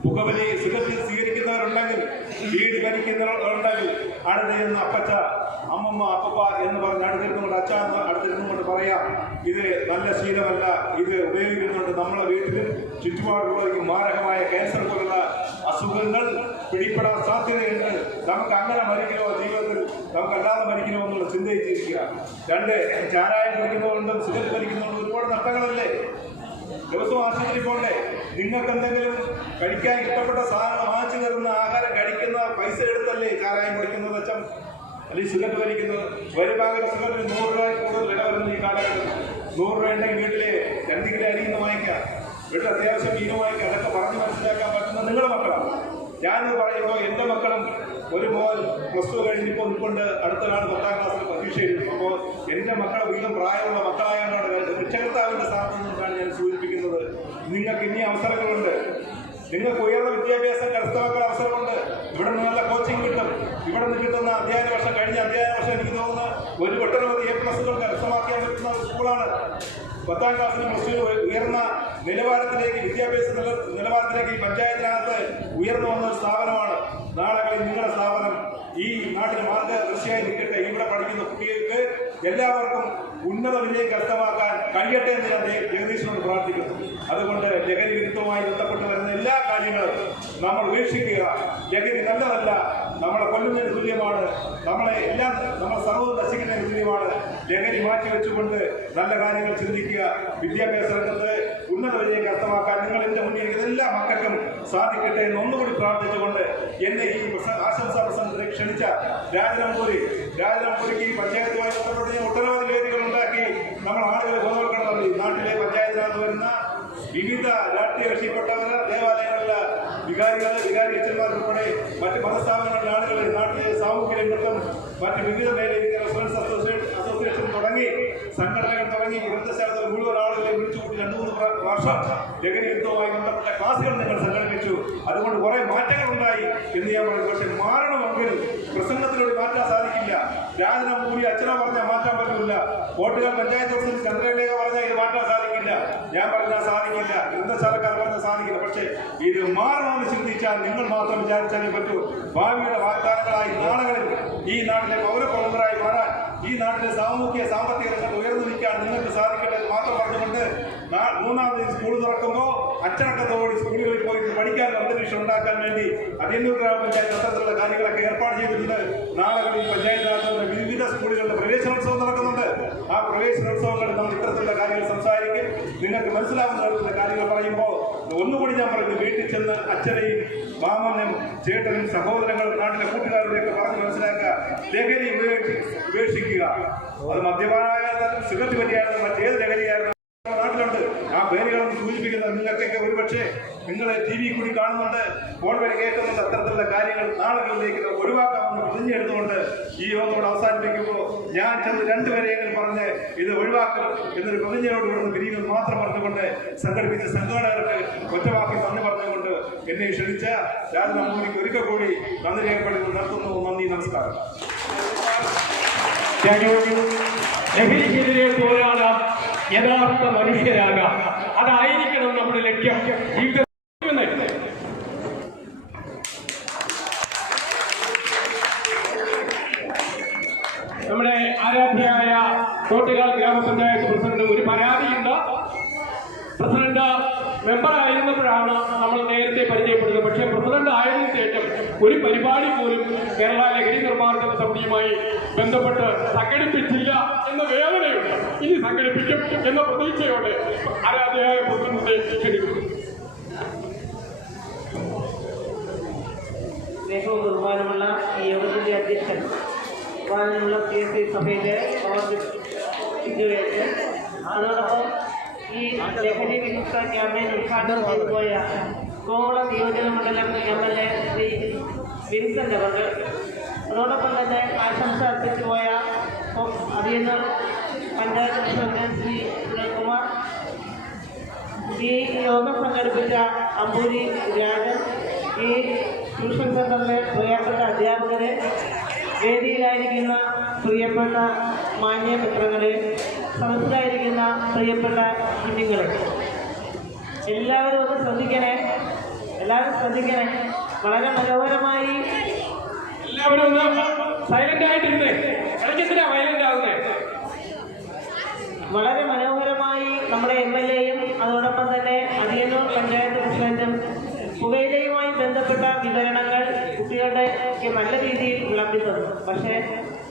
പുകവലി സിഗരറ്റ് സ്വീകരിക്കുന്നവരുണ്ടെങ്കിൽ, വീട് കഴിക്കുന്നവരുണ്ടെങ്കിൽ, അടുത്ത് ചെന്ന് അമ്മമ്മ അപ്പപ്പ എന്ന് പറഞ്ഞ് അടുത്തിരുന്നുകൊണ്ട് അച്ഛ എന്ന് അടുത്തിരുന്നുകൊണ്ട് പറയാം ഇത് നല്ല ശീലമല്ല, ഇത് ഉപയോഗിക്കുന്നുണ്ട് നമ്മളെ വീട്ടിലും ചുറ്റുപാടുള്ളവർക്ക് മാരകമായ ക്യാൻസർ പോലുള്ള അസുഖങ്ങൾ പിടിപ്പെടാൻ സാധ്യതയുണ്ട്. നമുക്ക് അങ്ങനെ മരിക്കണോ, ജീവിതത്തിൽ നമുക്കല്ലാതെ മരിക്കണോ എന്നുള്ള ചിന്തയിച്ചിരിക്കുക. രണ്ട്, ചാരായം കുടിക്കുന്നതുകൊണ്ടും സിഗരറ്റ് വലിക്കുന്നതുകൊണ്ടും ഒരുപാട് നഷ്ടങ്ങളല്ലേ. ദിവസവും ആശുപത്രി പോകണ്ടേ? നിങ്ങൾക്ക് എന്തെങ്കിലും കഴിക്കാൻ ഇഷ്ടപ്പെട്ട സാധനം വാങ്ങിച്ചു തരുന്ന ആഹാരം കഴിക്കുന്ന പൈസ എടുത്തല്ലേ ചാരായം കുടിക്കുന്നത് അച്ഛൻ, അല്ലെങ്കിൽ സിഗരറ്റ് വലിക്കുന്നത്? ഒരു ഭാഗത്ത് സിഗരറ്റിന് 100 രൂപ കൂടുതൽ വില വരുന്ന ഈ കാലഘട്ടത്തിൽ 100 രൂപ ഉണ്ടെങ്കിൽ വീട്ടിലെ 2 കിലോ അരിന്ന് വാങ്ങിക്കാം, വീട്ടിൽ അത്യാവശ്യം മീൻ വാങ്ങിക്കാം. അതൊക്കെ പറഞ്ഞ് മനസ്സിലാക്കാൻ പറ്റുന്ന നിങ്ങളുടെ മക്കളാണ്. ഞാനിത് പറയുമ്പോൾ എൻ്റെ മക്കളും ഒരു മോൻ +2 കഴിഞ്ഞിപ്പോൾ നിൽക്കൊണ്ട് അടുത്ത നാൾ 10ാം ക്ലാസ്സിൽ പരീക്ഷ എഴുതും. അപ്പോൾ എൻ്റെ മക്കളെ വീണ്ടും പ്രായമുള്ള മക്കളായതുകൊണ്ടാണ് രക്ഷകർത്താവിൻ്റെ സ്ഥാനത്ത് നിന്നാണ് ഞാൻ സൂചിപ്പിക്കുന്നത്. നിങ്ങൾക്ക് ഇനി അവസരങ്ങളുണ്ട്. നിങ്ങൾക്ക് ഉയർന്ന വിദ്യാഭ്യാസം കരസ്ഥമാക്കാൻ അവസരമുണ്ട്. ഇവിടെ നിന്ന് നല്ല കോച്ചിങ് കിട്ടും. ഇവിടെ നിന്ന് കിട്ടുന്ന അധ്യയന വർഷം കഴിഞ്ഞ അധ്യയന വർഷം എനിക്ക് തോന്നുന്നു ഒരു ഒട്ടനവധി A+ കരസ്ഥമാക്കാൻ പറ്റുന്ന ഒരു സ്കൂളാണ്. 10ാം ക്ലാസ്സിന് +2 ഉയർന്ന നിലവാരത്തിലേക്ക് വിദ്യാഭ്യാസ നിലവാരത്തിലേക്ക് ഈ പഞ്ചായത്തിനകത്ത് ഉയർന്നു വന്ന ഒരു സ്ഥാപനമാണ്. നാളെ നിങ്ങളുടെ സ്ഥാപനം ഈ നാട്ടിൽ മാർഗദർശിയായി നിൽക്കട്ടെ. ഇവിടെ പഠിക്കുന്ന കുട്ടികൾക്ക് എല്ലാവർക്കും ഉന്നത വിജയം കരസ്ഥമാക്കാൻ കഴിയട്ടെ എന്ന് ഞാൻ ജഗദീശനോട് പ്രാർത്ഥിക്കുന്നു. അതുകൊണ്ട് ലഹരി വിരുദ്ധവുമായി ബന്ധപ്പെട്ട് വരുന്ന എല്ലാ കാര്യങ്ങളും നമ്മൾ വീക്ഷിക്കുക. ലഹരി നല്ലതല്ല, നമ്മളെ കൊല്ലുന്നതിന് തുല്യമാണ്, നമ്മളെ സർവ്വം നശിക്കുന്നതിന് തുല്യമാണ്. ലഹരി മാറ്റിവെച്ചുകൊണ്ട് നല്ല കാര്യങ്ങൾ ചിന്തിക്കുക. വിദ്യാഭ്യാസ രംഗത്ത് ഉന്നത വിജയം കരസ്ഥമാക്കാൻ നിങ്ങൾ എൻ്റെ മുന്നിൽ എല്ലാ മക്കൾക്കും സാധിക്കട്ടെ എന്ന് ഒന്നുകൂടി പ്രാർത്ഥിച്ചുകൊണ്ട് എന്നെ ഈ ആശംസാ പ്രസംഗത്തിലേക്ക് ക്ഷണിച്ച രാജനമ്പൂരിക്ക് ഈ പഞ്ചായത്തുമായി ബന്ധപ്പെട്ട് ഞാൻ ഒട്ടനവധി വേദികൾ ഉണ്ടാക്കി നമ്മൾ ആളുകളെ ബോധവൽക്കരണം നടത്തി. നാട്ടിലെ പഞ്ചായത്തിനകത്ത് വരുന്ന വിവിധ രാഷ്ട്രീയ കക്ഷിപ്പെട്ടവർ, ദേവാലയങ്ങളിലെ വികാരി അച്ഛന്മാർ ഉൾപ്പെടെ മറ്റ് മതസ്ഥാപനങ്ങളിലെ ആളുകൾ, നാട്ടിലെ സാമൂഹ്യ രംഗത്തും മറ്റ് വിവിധ മേഖലയിൽ റെസിഡൻസ് അസോസിയേഷൻ തുടങ്ങി സംഘടനകൾ തുടങ്ങി ഗ്രന്ഥശാലകൾ മുഴുവൻ ആളുകളെ വിളിച്ചുകൂട്ടി 2-3 വർഷം ലഹരി യുദ്ധവുമായി ബന്ധപ്പെട്ട ക്ലാസുകൾ നിങ്ങൾ സംഘടിപ്പിച്ചു. അതുകൊണ്ട് കുറെ മാറ്റങ്ങൾ ഉണ്ടായി എന്ന് ഞാൻ പറയുന്നു. പക്ഷെ മാറണമെങ്കിൽ പ്രസംഗത്തിലൂടെ മാറ്റാൻ സാധിക്കില്ല. രാജനമ്പൂരി അച്ഛനെ പറഞ്ഞാൽ മാറ്റാൻ പറ്റില്ല. കോട്ടുകാൽ പഞ്ചായത്ത് പ്രസിഡന്റ് ചന്ദ്രലേഖ പറഞ്ഞാൽ ഇത് മാറ്റാൻ സാധിക്കില്ല. ഞാൻ പറഞ്ഞാൽ സാധിക്കില്ല, ഗ്രന്ഥശാലക്കാർ പറഞ്ഞാൽ സാധിക്കില്ല. പക്ഷെ ഇത് മാറണമെന്ന് ചിന്തിച്ചാൽ നിങ്ങൾ മാത്രം വിചാരിച്ചാലേ പറ്റൂ. ഭാവിയുടെ വാഗ്ദാനങ്ങളായി നാളുകളിൽ ഈ നാട്ടിലെ പൗരപ്രമുഖരായി മാറാൻ, ഈ നാട്ടിലെ സാമ്പത്തിക രംഗത്ത് ഉയർന്നു നിൽക്കാൻ നിങ്ങൾക്ക് സാധിക്കട്ടെ എന്ന് മാത്രം പറഞ്ഞുകൊണ്ട് 3-ാം തീയതി സ്കൂൾ തുറക്കുമ്പോൾ അച്ചടക്കത്തോടെ സ്കൂളുകളിൽ പോയി പഠിക്കാൻ അന്തരീക്ഷം ഉണ്ടാക്കാൻ വേണ്ടി അതിന്നൂർ ഗ്രാമപഞ്ചായത്ത് അത്തരത്തിലുള്ള കാര്യങ്ങളൊക്കെ ഏർപ്പാട് ചെയ്തിട്ടുണ്ട്. നാളുകളിൽ പഞ്ചായത്തിനകത്ത് വിവിധ സ്കൂളുകളിലെ പ്രവേശനോത്സവം നടക്കുന്നുണ്ട്. ആ പ്രവേശനോത്സവങ്ങളിൽ നമ്മൾ ഇത്തരത്തിലുള്ള കാര്യങ്ങൾ സംസാരിക്കും. നിങ്ങൾക്ക് മനസ്സിലാവുന്ന തരത്തിലുള്ള കാര്യങ്ങൾ പറയുമ്പോൾ ഒന്നുകൂടി ഞാൻ പറയുന്നു, വീട്ടിൽ ചെന്ന് അച്ഛനെയും മാമനും ചേട്ടനും സഹോദരങ്ങളും നാട്ടിലെ കൂട്ടുകാരുടെയൊക്കെ പറഞ്ഞ് മനസ്സിലാക്കുക. ലഹരി ഉപേക്ഷിക്കുക. അത് മദ്യപാനായാലും സിഗരറ്റ് വലിയായാലും മറ്റേത് ലഹരിയായിരുന്നു നാട്ടിലുണ്ട്. ആ പേരുകളൊന്നും സൂചിപ്പിക്കുന്നത് നിങ്ങൾക്കൊക്കെ ഒരുപക്ഷെ നിങ്ങൾ TV കൂടി കാണുന്നുണ്ട്, ഫോൺ വഴി കേൾക്കുന്നുണ്ട്. അത്തരത്തിലുള്ള കാര്യങ്ങൾ നാളുകളിലേക്ക് ഒഴിവാക്കാമെന്ന് പ്രതിജ്ഞയെടുത്തുകൊണ്ട് ഈ യോഗത്തോട് അവസാനിപ്പിക്കുമ്പോൾ ഞാൻ ചെന്ന് 2 പേരെയെങ്കിലും പറഞ്ഞ് ഇത് ഒഴിവാക്കും എന്നൊരു പ്രതിജ്ഞയോട് ഇവിടുന്ന് പിരിയുന്നത് മാത്രം പറഞ്ഞുകൊണ്ട് സംഘടിപ്പിച്ച സംഘാടകർക്ക് ഒറ്റവാക്കിൽ നന്ദി പറഞ്ഞുകൊണ്ട് എന്നെ ക്ഷണിച്ച രാജനമ്പൂരിക്ക് ഒരിക്കൽ കൂടി നന്ദി രേഖപ്പെടുത്തി നടത്തുന്നു. നന്ദി, നമസ്കാരം. ലഹരിക്കെതിരെ പോരാടാം, യഥാർത്ഥ മനുഷ്യരാകാം. അതായിരിക്കണം നമ്മുടെ ലക്ഷ്യം. ജീവിത നമ്മുടെ ആരാധ്യയായ കോട്ടുകാൽ ഗ്രാമപഞ്ചായത്ത് പ്രസിഡന്റ് ഒരു പരാതിയുണ്ട്. പ്രസിഡന്റ് മെമ്പറായിരുന്നപ്പോഴാണ് നമ്മൾ നേരത്തെ പരിചയപ്പെടുന്നത്. പക്ഷേ പ്രസിഡന്റ് ആയതിനു ശേഷം ഒരു പരിപാടി പോലും കേരള ലഹരി നിർമ്മാർജ്ജന സമിതിയുമായി ബന്ധപ്പെട്ട് സംഘടിപ്പിച്ചില്ല എന്ന വേദനയുണ്ട്. ഇനി സംഘടിപ്പിക്കും എന്ന പ്രതീക്ഷയോടെ ആരാധ്യയായ പ്രസിഡന്റിനെ ക്ഷണിക്കുന്നു. സ്നേഹവും ബഹുമാനമുള്ള ഈ യോഗത്തിന്റെ അധ്യക്ഷൻ, ബഹുമാനമുള്ള PSC സഭയിലെ ഇതുവേറ്റ്, അതോടൊപ്പം ഈ ലഹരി വിമുക്ത ക്യാമ്പയിൻ ഉദ്ഘാടനം ചെയ്തു പോയ കോവളം നിയോജക മണ്ഡലം MLA ശ്രീ വിൻസെന്റ് അവർ, അതോടൊപ്പം തന്നെ ആശംസ അർപ്പിച്ചു പോയ അടിയന്തര പഞ്ചായത്ത് പ്രസിഡന്റ് ശ്രീ സുനിൽകുമാർ, ഈ യോഗം സംഘടിപ്പിച്ച അമ്പൂരി രാജൻ, ഈ ട്യൂഷൻ സെന്ററിലെ പ്രിയപ്പെട്ട അധ്യാപകരെ, വേദിയിലായിരിക്കുന്ന പ്രിയപ്പെട്ട മാന്യമിത്രങ്ങളെ, സമസ്തരായിരിക്കുന്ന പ്രിയപ്പെട്ട കുഞ്ഞുങ്ങളെ, എല്ലാവരും ഒന്ന് ശ്രദ്ധിക്കണേ. വളരെ മനോഹരമായി എല്ലാവരും ഒന്ന് സൈലന്റ് ആയിട്ടിരുന്നേ. ഇടയ്ക്കെന്തിനാ വയലന്റ് ആകുന്നേ? വളരെ മനോഹരമായി നമ്മുടെ MLA-യും അതോടൊപ്പം തന്നെ അതിയന്നൂർ പഞ്ചായത്ത് പ്രസിഡന്റും പുകയിലയുമായി ബന്ധപ്പെട്ട വിവരണങ്ങൾ കുട്ടികളുടെ നല്ല രീതിയിൽ വിളമ്പി തന്നു. പക്ഷേ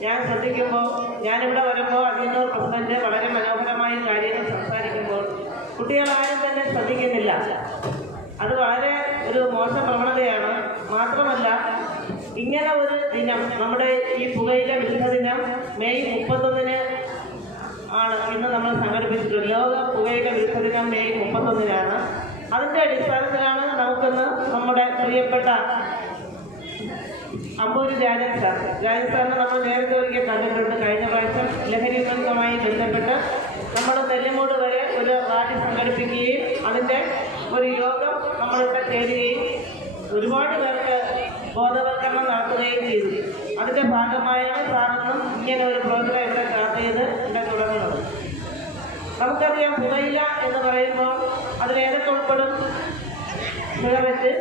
ഞാൻ ശ്രദ്ധിക്കുമ്പോൾ, ഞാനിവിടെ വരുമ്പോൾ അതിയന്നൂർ പ്രസിഡന്റ് വളരെ മനോഹരമായ കാര്യങ്ങൾ സംസാരിക്കുമ്പോൾ കുട്ടികളാരും തന്നെ ശ്രദ്ധിക്കുന്നില്ല. അത് വളരെ ഒരു മോശം പ്രവണതയാണ്. മാത്രമല്ല, ഇങ്ങനെ ഒരു ദിനം, നമ്മുടെ ഈ പുകയില വിരുദ്ധ ദിനം മെയ് 31 ആണ് ഇന്ന് നമ്മൾ സംഘടിപ്പിച്ചിട്ടുള്ളത്. ലോക പുകയില വിരുദ്ധ ദിനം മെയ് 31 അതിൻ്റെ അടിസ്ഥാനത്തിലാണ് നമുക്കിന്ന് നമ്മുടെ പ്രിയപ്പെട്ട അമ്പൂരി രാജൻ സാറിനെ നമ്മൾ നേരത്തെ ഒരിക്കൽ കണ്ടിട്ടുണ്ട്. കഴിഞ്ഞ പ്രാവശ്യം ലഹരി വിരുദ്ധമായി ബന്ധപ്പെട്ട് നമ്മൾ നെല്ലിമൂട് വരെ ഒരു റാലി സംഘടിപ്പിക്കുകയും അതിൻ്റെ ഒരു യോഗം നമ്മളിവിടെ ചേരുകയും ഒരുപാട് പേർക്ക് ബോധവൽക്കരണം നടത്തുകയും ചെയ്തു. അതിൻ്റെ ഭാഗമായാണ് സാറിനും ഇങ്ങനെ ഒരു പ്രോഗ്രാം ഇവിടെ സ്റ്റാർട്ട് ചെയ്ത് ഇവിടെ തുടങ്ങുന്നത്. നമുക്കറിയാം, പുകയില എന്ന് പറയുമ്പോൾ അതിലേതൊക്കെ ഉൾപ്പെടും? സിഗരറ്റ്,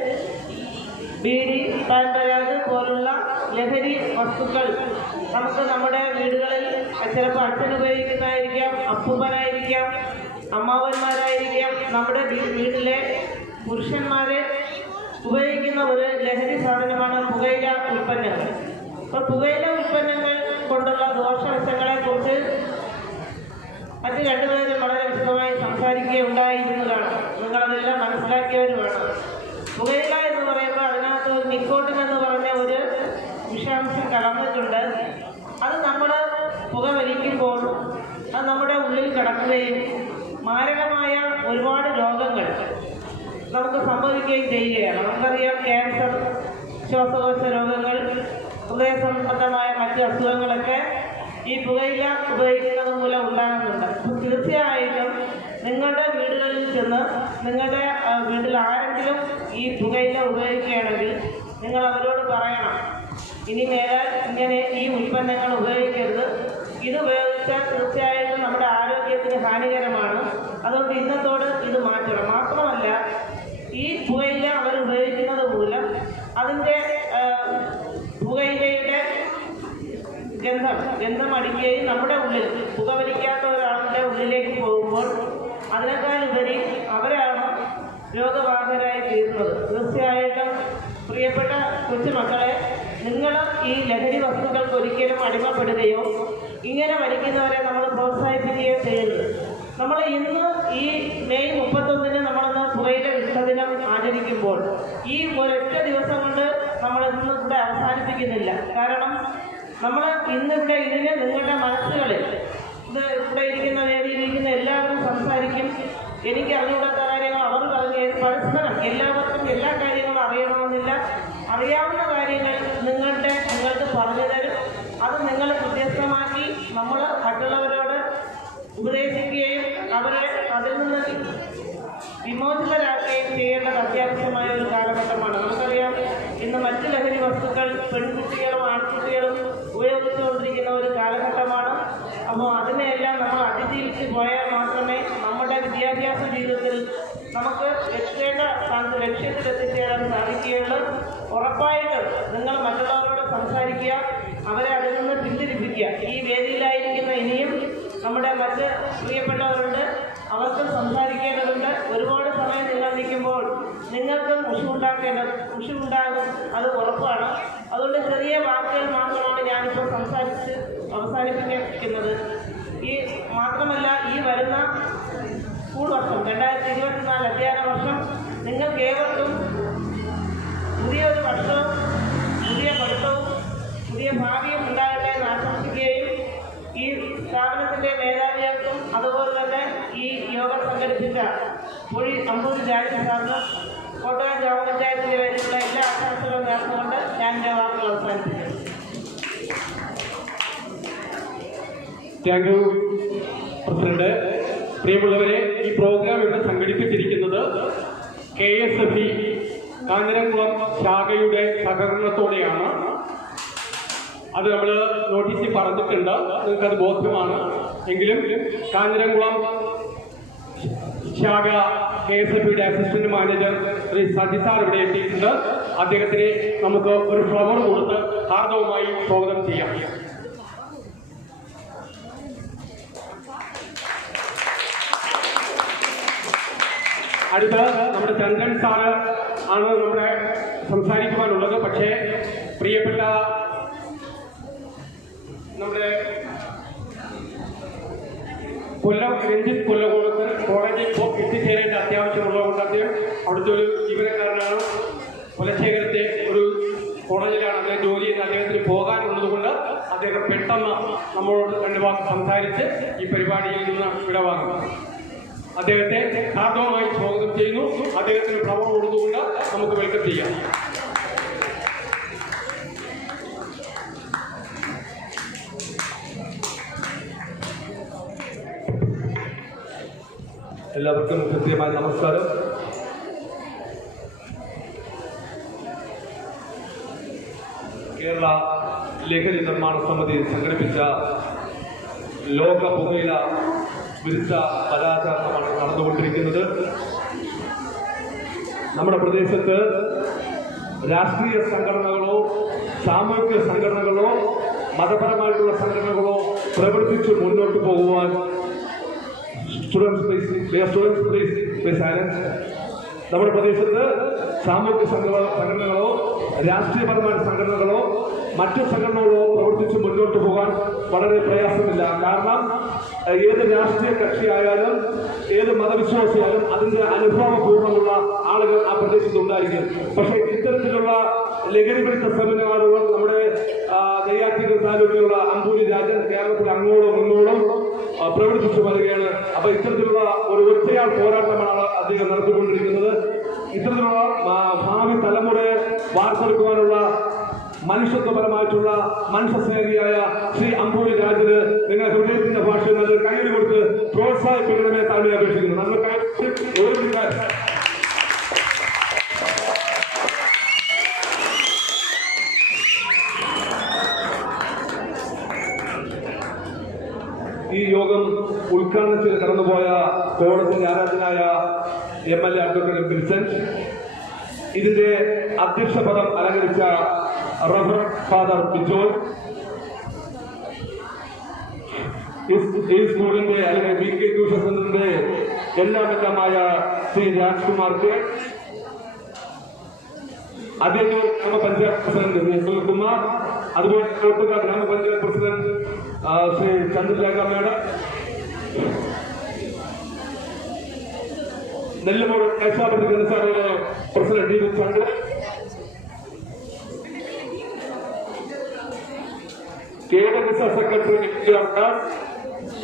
ബീഡി, പാൻപരാഗ് പോലുള്ള ലഹരി വസ്തുക്കൾ നമുക്ക് നമ്മുടെ വീടുകളിൽ ചിലപ്പോൾ അച്ഛൻ ഉപയോഗിക്കുന്നതായിരിക്കാം, അപ്പൂപ്പനായിരിക്കാം, അമ്മാവന്മാരായിരിക്കാം, നമ്മുടെ വീട്ടിലെ പുരുഷന്മാരെ ഉപയോഗിക്കുന്ന ഒരു ലഹരി സാധനമാണ് പുകയില ഉൽപ്പന്നങ്ങൾ. അപ്പോൾ പുകയില ഉൽപ്പന്നങ്ങൾ കൊണ്ടുള്ള ദോഷവശങ്ങളെക്കുറിച്ച് മറ്റ് രണ്ടുപേരും വളരെ വിശദമായി സംസാരിക്കുകയുണ്ടായിരുന്നതാണ്. നിങ്ങളതെല്ലാം മനസ്സിലാക്കിയവരുമാണ്. പുകയില എന്ന് പറയുമ്പോൾ അതിനകത്ത് നിക്കോട്ടിൻ എന്ന് പറഞ്ഞ ഒരു വിഷാംശം കലർന്നിട്ടുണ്ട്. അത് നമ്മൾ പുക വലിക്കുമ്പോൾ അത് നമ്മുടെ ഉള്ളിൽ കിടക്കുകയും മാരകമായ ഒരുപാട് രോഗങ്ങൾ നമുക്ക് സംഭവിക്കുകയും ചെയ്യുകയാണ്. നമുക്കറിയാം, ക്യാൻസർ, ശ്വാസകോശ രോഗങ്ങൾ, ഹൃദയ സംബന്ധമായ മറ്റ് അസുഖങ്ങളൊക്കെ ഈ പുകയില ഉപയോഗിക്കുന്നത് മൂലം ഉണ്ടാകുന്നുണ്ട്. തീർച്ചയായിട്ടും നിങ്ങളുടെ വീടുകളിൽ ചെന്ന് നിങ്ങളുടെ വീട്ടിൽ ആരെങ്കിലും ഈ പുകയില ഉപയോഗിക്കുകയാണെങ്കിൽ നിങ്ങൾ അവരോട് പറയണം, ഇനി മേലാൽ ഇങ്ങനെ ഈ ഉൽപ്പന്നങ്ങൾ ഉപയോഗിക്കരുത്. ഇത് ഉപയോഗിച്ചാൽ തീർച്ചയായിട്ടും നമ്മുടെ ആരോഗ്യത്തിന് ഹാനികരമാണ്. അതുകൊണ്ട് ഇന്നത്തോട് ഇത് മാറ്റണം. മാത്രമല്ല, ഈ പുകയില അവർ ഉപയോഗിക്കുന്നത് മൂലം അതിൻ്റെ പുകയിലയുടെ ഗന്ധം അടിക്കുകയും നമ്മുടെ ഉള്ളിൽ പുകവലിക്കാത്ത ഒരാളുടെ ഉള്ളിലേക്ക് പോകുമ്പോൾ അതിനേക്കാൾ ഉപരി അവരാണ് രോഗവാഹകരായി തീരുന്നത്. തീർച്ചയായിട്ടും പ്രിയപ്പെട്ട കൊച്ചുമക്കളെ, നിങ്ങൾ ഈ ലഹരി വസ്തുക്കൾക്ക് ഒരിക്കലും അടിമപ്പെടുകയോ ഇങ്ങനെ വലിക്കുന്നവരെ നമ്മൾ പ്രോത്സാഹിപ്പിക്കുകയോ ചെയ്യരുത്. നമ്മൾ ഇന്ന് ഈ മെയ് 31 നമ്മളിന്ന് പുകയില വിരുദ്ധ ദിനം ആചരിക്കുമ്പോൾ ഈ ഒരൊറ്റ ദിവസം കൊണ്ട് നമ്മളിന്ന് ഇവിടെ അവസാനിപ്പിക്കുന്നില്ല. കാരണം നമ്മൾ ഇന്നിവിടെ ഇതിന് നിങ്ങളുടെ മനസ്സുകളിൽ ഇത് ഇവിടെ ഇരിക്കുന്ന വേദിയിലിരിക്കുന്ന എല്ലാവരും സംസാരിക്കും. എനിക്ക് അറിഞ്ഞുകൂടാത്ത കാര്യങ്ങൾ അവർ പറഞ്ഞു പരസ്പരം എല്ലാവർക്കും എല്ലാ കാര്യങ്ങളും അറിയണമെന്നില്ല. അറിയാവുന്ന കാര്യങ്ങൾ നിങ്ങൾക്ക് പറഞ്ഞു തരും. അത് നിങ്ങൾ വ്യത്യസ്തമാക്കി നമ്മൾ മറ്റുള്ളവരോട് ഉപദേശിക്കുകയും അവരെ അതിൽ നിന്ന് വിമോചിതരാക്കുകയും ചെയ്യേണ്ടത് അത്യാവശ്യമായ ഒരു കാലഘട്ടമാണ്. നമുക്കറിയാം, ഇന്ന് മറ്റ് ലഹരി വസ്തുക്കൾ പെൺകുട്ടികളും ആൺകുട്ടികളും ഉപയോഗിച്ചുകൊണ്ടിരിക്കുന്ന ഒരു കാലഘട്ടമാണ്. അപ്പോൾ അതിനെയെല്ലാം നമ്മൾ അതിജീവിച്ച് പോയാൽ മാത്രമേ നമ്മുടെ വിദ്യാഭ്യാസ ജീവിതത്തിൽ നമുക്ക് ലക്ഷ്യത്തിലെത്തിച്ചേരാൻ സാധിക്കുകയുള്ളൂ. ഉറപ്പായിട്ടും നിങ്ങൾ മറ്റുള്ളവരോട് സംസാരിക്കുക, അവരെ അതിൽ നിന്ന് പിന്തിരിപ്പിക്കുക. ഈ വേദിയിലായിരിക്കുന്ന ഇനിയും നമ്മുടെ മറ്റ് പ്രിയപ്പെട്ടവരുണ്ട്, അവർക്ക് സംസാരിക്കേണ്ടതുണ്ട്. ഒരുപാട് സമയം നിങ്ങൾ നിൽക്കുമ്പോൾ നിങ്ങൾക്കും മുഷിവുണ്ടാകും, അത് ഉറപ്പാണ്. അതുകൊണ്ട് ചെറിയ വാക്കുകൾ മാത്രമാണ് ഞാനിപ്പോൾ സംസാരിച്ച് അവസാനിപ്പിക്കുന്നത്. മാത്രമല്ല, ഈ വരുന്ന സ്കൂൾ വർഷം 2024 അധ്യയന വർഷം നിങ്ങൾക്ക് ഏവർക്കും പുതിയൊരു വർഷവും പുതിയ പഠിത്തവും പുതിയ ഭാവിയും ഉണ്ടാകട്ടെ എന്ന് ആശംസിക്കുകയും ഈ സ്ഥാപനത്തിൻ്റെ മേധാവികൾക്കും അതുപോലെ തന്നെ ഈ യോഗം സംഘടിപ്പിച്ച അമ്പൂരി രാജൻ സാറിന് കോട്ടയം ഗ്രാമപഞ്ചായത്തിൻ്റെ പേരിലുള്ള എല്ലാ ആശംസകളും നേർന്നുകൊണ്ട് ഞാൻ എൻ്റെ വാക്കുകൾ അവസാനിപ്പിക്കുന്നു. Thank you president. പ്രിയമുള്ളവരെ, ഈ പ്രോഗ്രാം ഇവിടെ സംഘടിപ്പിച്ചിരിക്കുന്നത് KSFE കാഞ്ഞിരംകുളം ശാഖയുടെ സഹകരണത്തോടെയാണ്. അത് നമ്മൾ നോട്ടീസിൽ പറഞ്ഞിട്ടുണ്ട്, നിങ്ങൾക്കത് ബോധ്യമാണ്. എങ്കിലും കാഞ്ഞിരംകുളം ശാഖ KSFEയുടെ assistant manager Shri Saji sir ഇവിടെ എത്തിയിട്ടുണ്ട്. അദ്ദേഹത്തിന് നമുക്ക് ഒരു ഫ്ലവർ കൊടുത്ത് ഹാർദവുമായി സ്വാഗതം ചെയ്യാം. അടുത്ത നമ്മുടെ ചന്ദ്രൻ സാറ് ആണ് നമ്മുടെ സംസാരിക്കുവാനുള്ളത്. പക്ഷേ പ്രിയപ്പെട്ട നമ്മുടെ രഞ്ജിത്ത് കൊല്ലകോളത്ത് കോളേജിൽ ഇപ്പോൾ എത്തിച്ചേരേണ്ട അത്യാവശ്യമുള്ളതുകൊണ്ട് അദ്ദേഹം അവിടുത്തെ ഒരു ജീവനക്കാരനാണ്. കുലശേഖരത്തെ ഒരു കോളേജിലാണ് അദ്ദേഹം ജോലി ചെയ്ത് അദ്ദേഹത്തിന് പോകാനുള്ളത് കൊണ്ട് അദ്ദേഹം പെട്ടെന്ന് നമ്മളോട് 2 വാക്ക് സംസാരിച്ച് ഈ പരിപാടിയിൽ നിന്ന് വിടവാങ്ങും. അദ്ദേഹത്തെ ഹാർദവമായി സ്വാഗതം ചെയ്യുന്നു. അദ്ദേഹത്തിന് ഫ്ലവർ കൊടുത്തുകൊണ്ട് നമുക്ക് വെൽക്കം ചെയ്യാം. എല്ലാവർക്കും കൃത്യമായ നമസ്കാരം. കേരള ലഹരി നിർമ്മാണ സമിതി സംഘടിപ്പിച്ച ലോക പുകയില വിരുദ്ധ പരാചരണമാണ് നടന്നുകൊണ്ടിരിക്കുന്നത്. നമ്മുടെ പ്രദേശത്ത് രാഷ്ട്രീയ സംഘടനകളോ സാമൂഹിക സംഘടനകളോ മതപരമായിട്ടുള്ള സംഘടനകളോ പ്രവർത്തിച്ച് മുന്നോട്ട് പോകുവാൻ നമ്മുടെ പ്രദേശത്ത് സാമൂഹിക സംഘടനകളോ രാഷ്ട്രീയപരമായ സംഘടനകളോ മറ്റു സംഘടനകളോ പ്രവർത്തിച്ച് മുന്നോട്ട് പോകാൻ വളരെ പ്രയാസമില്ല. കാരണം ഏത് രാഷ്ട്രീയ കക്ഷിയായാലും ഏത് മതവിശ്വാസിയായാലും അതിന്റെ അനുഭവപൂർണ്ണമുള്ള ആളുകൾ ആ പ്രദേശത്ത് ഉണ്ടായിരിക്കും. പക്ഷേ ഇത്തരത്തിലുള്ള ലഹരി വിരുദ്ധ സെമിനാറുകൾ നമ്മുടെ നെയ്യാറ്റിൻകര താലൂക്കിലുള്ള അമ്പൂരി രാജൻ കേരളത്തിൽ അങ്ങോളം ഇങ്ങോളം പ്രവർത്തിച്ചു വരികയാണ്. അപ്പൊ ഇത്തരത്തിലുള്ള ഒരു ഒറ്റയാൾ പോരാട്ടമാണ് അദ്ദേഹം നടത്തിക്കൊണ്ടിരിക്കുന്നത്. ഇത്തരത്തിലുള്ള ഭാവി തലമുറയെ വാർത്തെടുക്കുവാനുള്ള മനുഷ്യത്വപരമായിട്ടുള്ള മനുഷ്യസ്നേഹിയായ ശ്രീ അമ്പൂരി രാജന് നിങ്ങൾ ഹൃദയത്തിന്റെ ഭാഷയിൽ നല്ല കയ്യിൽ കൊടുത്ത് പ്രോത്സാഹിപ്പിക്കണമേ താഴെ അപേക്ഷിക്കുന്നു. നമ്മൾ ഈ യോഗം ഉദ്ഘാടനം ചെയ്ത് കടന്നുപോയ കോളേജിന്റെ ആരാധനായ MLA അഡ്വക്കേറ്റ് വിൻസെന്റ്, ഇതിന്റെ അധ്യക്ഷ പദം അലങ്കരിച്ച റവറന്റ് ഫാദർ ബിജോയ്, ഈ സ്കൂളിന്റെ അല്ലെങ്കിൽ VK ട്യൂഷൻ സെന്ററിന്റെ എല്ലാമായ ശ്രീ രാജ്കുമാർ കെ, അദ്ദേഹം ഗ്രാമപഞ്ചായത്ത് പ്രസിഡന്റ് ശ്രീ സുനിൽകുമാർ, അതുപോലെ കോട്ടുകാർ ഗ്രാമപഞ്ചായത്ത് പ്രസിഡന്റ് ശ്രീ ചന്ദ്രലേഖ മേഡം, നെല്ലുമൂട് ദേശാഭിവൃദ്ധി ജനസഭയിലെ പ്രസിഡന്റ് DV ചന്ദ്രൻ, KDS secretary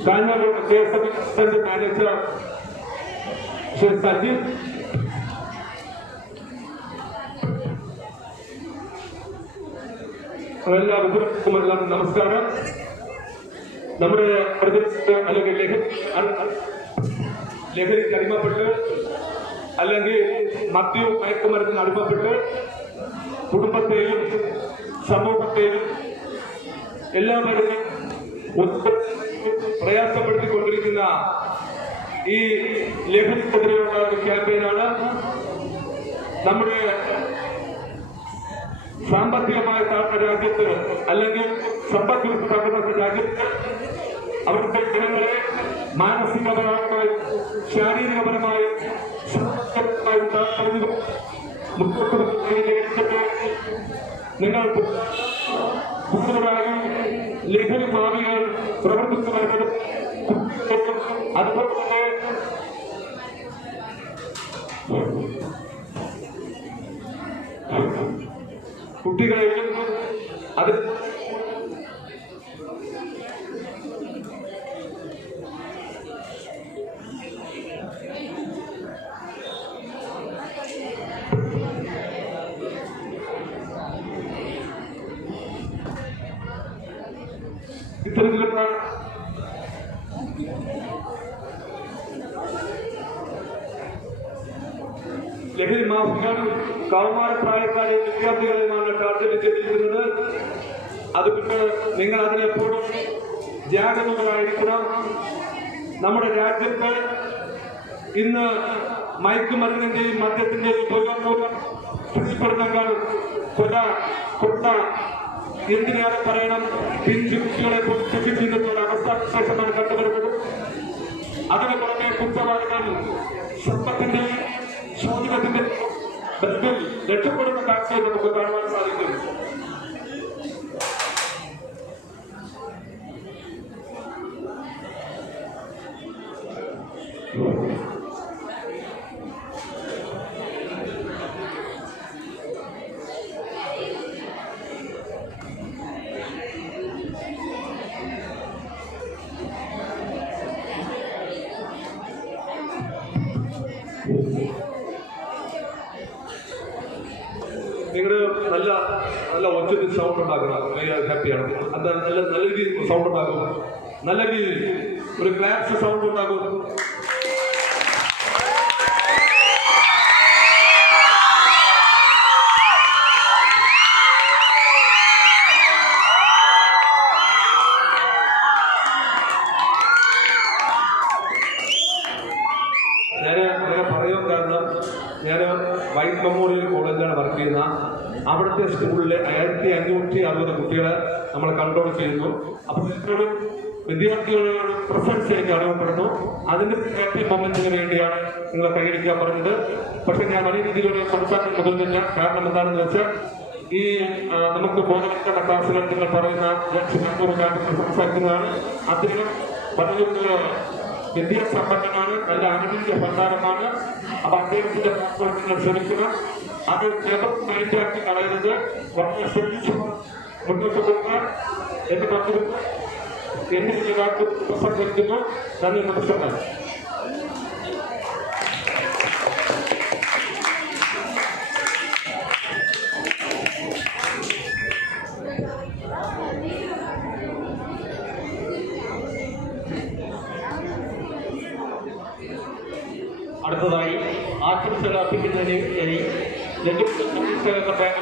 Kanhangad KSF president manager Shri Sajeev, എല്ലാവർക്കും നമസ്കാരം. നമ്മുടെ പ്രദേശത്ത് അല്ലെങ്കിൽ ലഹരിക്ക് അടിമപ്പെട്ട് അല്ലെങ്കിൽ മദ്യവും മയക്കുമരുന്നിന് അടിമപ്പെട്ട് കുടുംബത്തെയും സമൂഹത്തെയും എല്ലാവരെയും പ്രയാസപ്പെടുത്തിക്കൊണ്ടിരിക്കുന്ന ഈ ലഹരിക്കെതിരെയുള്ള ഒരു ക്യാമ്പയിനാണ്. നമ്മുടെ സാമ്പത്തികമായ താഴ്ന്ന രാജ്യത്ത് അല്ലെങ്കിൽ സമ്പദ് തകർന്ന രാജ്യത്ത് അവിടുത്തെ ജനങ്ങളെ മാനസികപരമായും ശാരീരികപരമായും നിങ്ങൾ കൂടുതലായും ലഹരി മാഫിയകൾ പ്രവർത്തിച്ചു വരുന്നത് അതുപോലെ തന്നെ കുട്ടികളെയും അത് ഇത്തരത്തിലുള്ള ലഹരി മാഫിയകൾ കൗമാരപ്രായക്കാരെയും വിദ്യാർത്ഥികളെയുമാണ് ടാർഗറ്റ് ചെയ്തിരിക്കുന്നത്. അത് പിന്നെ നിങ്ങൾ അതിനെപ്പോഴും ജാഗ്രതകളായിരിക്കണം. നമ്മുടെ രാജ്യത്ത് ഇന്ന് മയക്കുമരുന്നിന്റെയും മദ്യത്തിന്റെയും ഉപയോഗം സ്ഥിതിപ്പെടുന്നങ്ങൾ കൊട്ട എന്തിനേറെ പറയണം പിഞ്ചുകുട്ടികളെ പൊട്ടിച്ചിരുന്ന അവസ്ഥാവിശേഷമാണ് കണ്ടുവരുന്നത്. അതിന് പുറമെ കുറ്റവാളികൾ സമ്പത്തിന്റെയും ജീവിതത്തിന്റെ ബന്ധത്തിൽ രക്ഷപ്പെടുന്ന കാഴ്ചയെ നമുക്ക് കാണുവാൻ സാധിക്കും. നിങ്ങൾ നല്ല നല്ല ഒച്ചത്തിൽ സൗണ്ട് ഉണ്ടാക്കണം. ഹാപ്പിയാണ്. അത് നല്ല രീതിയിൽ സൗണ്ട് ഉണ്ടാക്കും. നല്ല രീതിയിൽ ഒരു ക്ലാപ്സ് സൗണ്ട് ഉണ്ടാക്കും. ഞാൻ പറയാൻ കാരണം ഞാൻ വൈറ്റ് മെമ്മോറിയൽ കോളേജിലാണ് വർക്ക് ചെയ്യുന്ന. അവിടുത്തെ സ്കൂളിലെ 1560 കുട്ടികളെ നമ്മൾ കൺട്രോൾ ചെയ്യുന്നു. അപ്പോൾ ഇത്രയും വിദ്യാർത്ഥികളുടെ പ്രസൻസ് എനിക്ക് അറിയപ്പെടുന്നു. അതിന്റെ ഹാപ്പി മൊമെന്റിന് വേണ്ടിയാണ് നിങ്ങളെ കൈയടിക്കാൻ പറഞ്ഞത്. പക്ഷെ ഞാൻ വലിയ രീതിയിലൊരു സംസാരം മുതിർന്നില്ല. കാരണം എന്താണെന്ന് വെച്ചാൽ ഈ നമുക്ക് ബോധവൽക്കരണ ക്ലാസ്സിൽ നിങ്ങൾ പറയുന്ന കാര്യത്തിൽ സംസാരിക്കുന്നതാണ്. അദ്ദേഹം വലിയൊരു വിദ്യാസമ്പന്നനാണ്, നല്ല അറിവിന്റെ ഭണ്ഡാരമാണ്. അപ്പൊ അദ്ദേഹത്തിന്റെ പ്രവർത്തനങ്ങൾ ശ്രമിക്കണം. അത് മനസ്സിലാക്കി കളയരുത്. വളരെ ശ്രമിച്ച് മുന്നോട്ട് പോകുക എന്ന് പറഞ്ഞു എന്നെ ഇതിനകത്ത് പ്രസംഗിക്കുന്നു. നന്ദി, നമസ്കാരം. അടുത്തതായി ആശംസകൾ അർപ്പിക്കുന്നതിന് ബാങ്ക്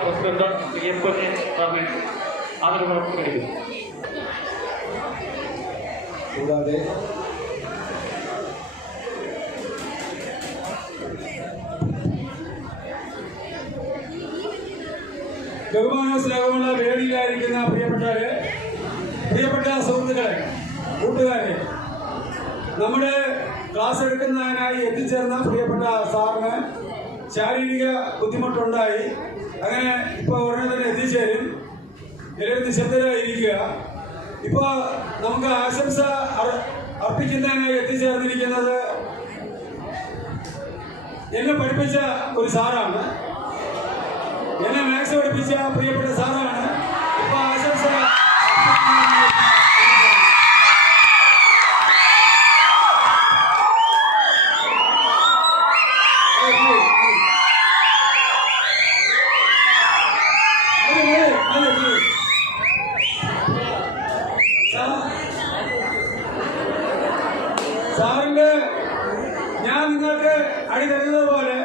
പ്രസിഡന്റ് എം.എ. സാറിനെ ആദരവ് നൽകുന്നു. കൂടാതെ ബഹുമാന സ്നേഹമുള്ള വേദിയിലായിരിക്കുന്ന പ്രിയപ്പെട്ട സുഹൃത്തുക്കളെ, കൂട്ടുകാരെ, നമ്മുടെ ക്ലാസ് എടുക്കുന്നതിനായി എത്തിച്ചേർന്ന പ്രിയപ്പെട്ട സാറിന് ശാരീരിക ബുദ്ധിമുട്ടുണ്ടായി. അങ്ങനെ ഇപ്പോൾ ഉടനെ തന്നെ എത്തിച്ചേരും. എല്ലാവരും നിശബ്ദരായിരിക്കുക. ഇപ്പോൾ നമുക്ക് ആശംസ അർപ്പിക്കുന്നതിനായി എത്തിച്ചേർന്നിരിക്കുന്നത് എന്നെ പഠിപ്പിച്ച ഒരു സാറാണ്. എന്നെ മാത്സ് പഠിപ്പിച്ച പ്രിയപ്പെട്ട സാറാണ്. ഇപ്പോൾ ആശംസ സാറിന്റെ ഞാൻ നിങ്ങൾക്ക് അടി തരുന്നത് പോലെ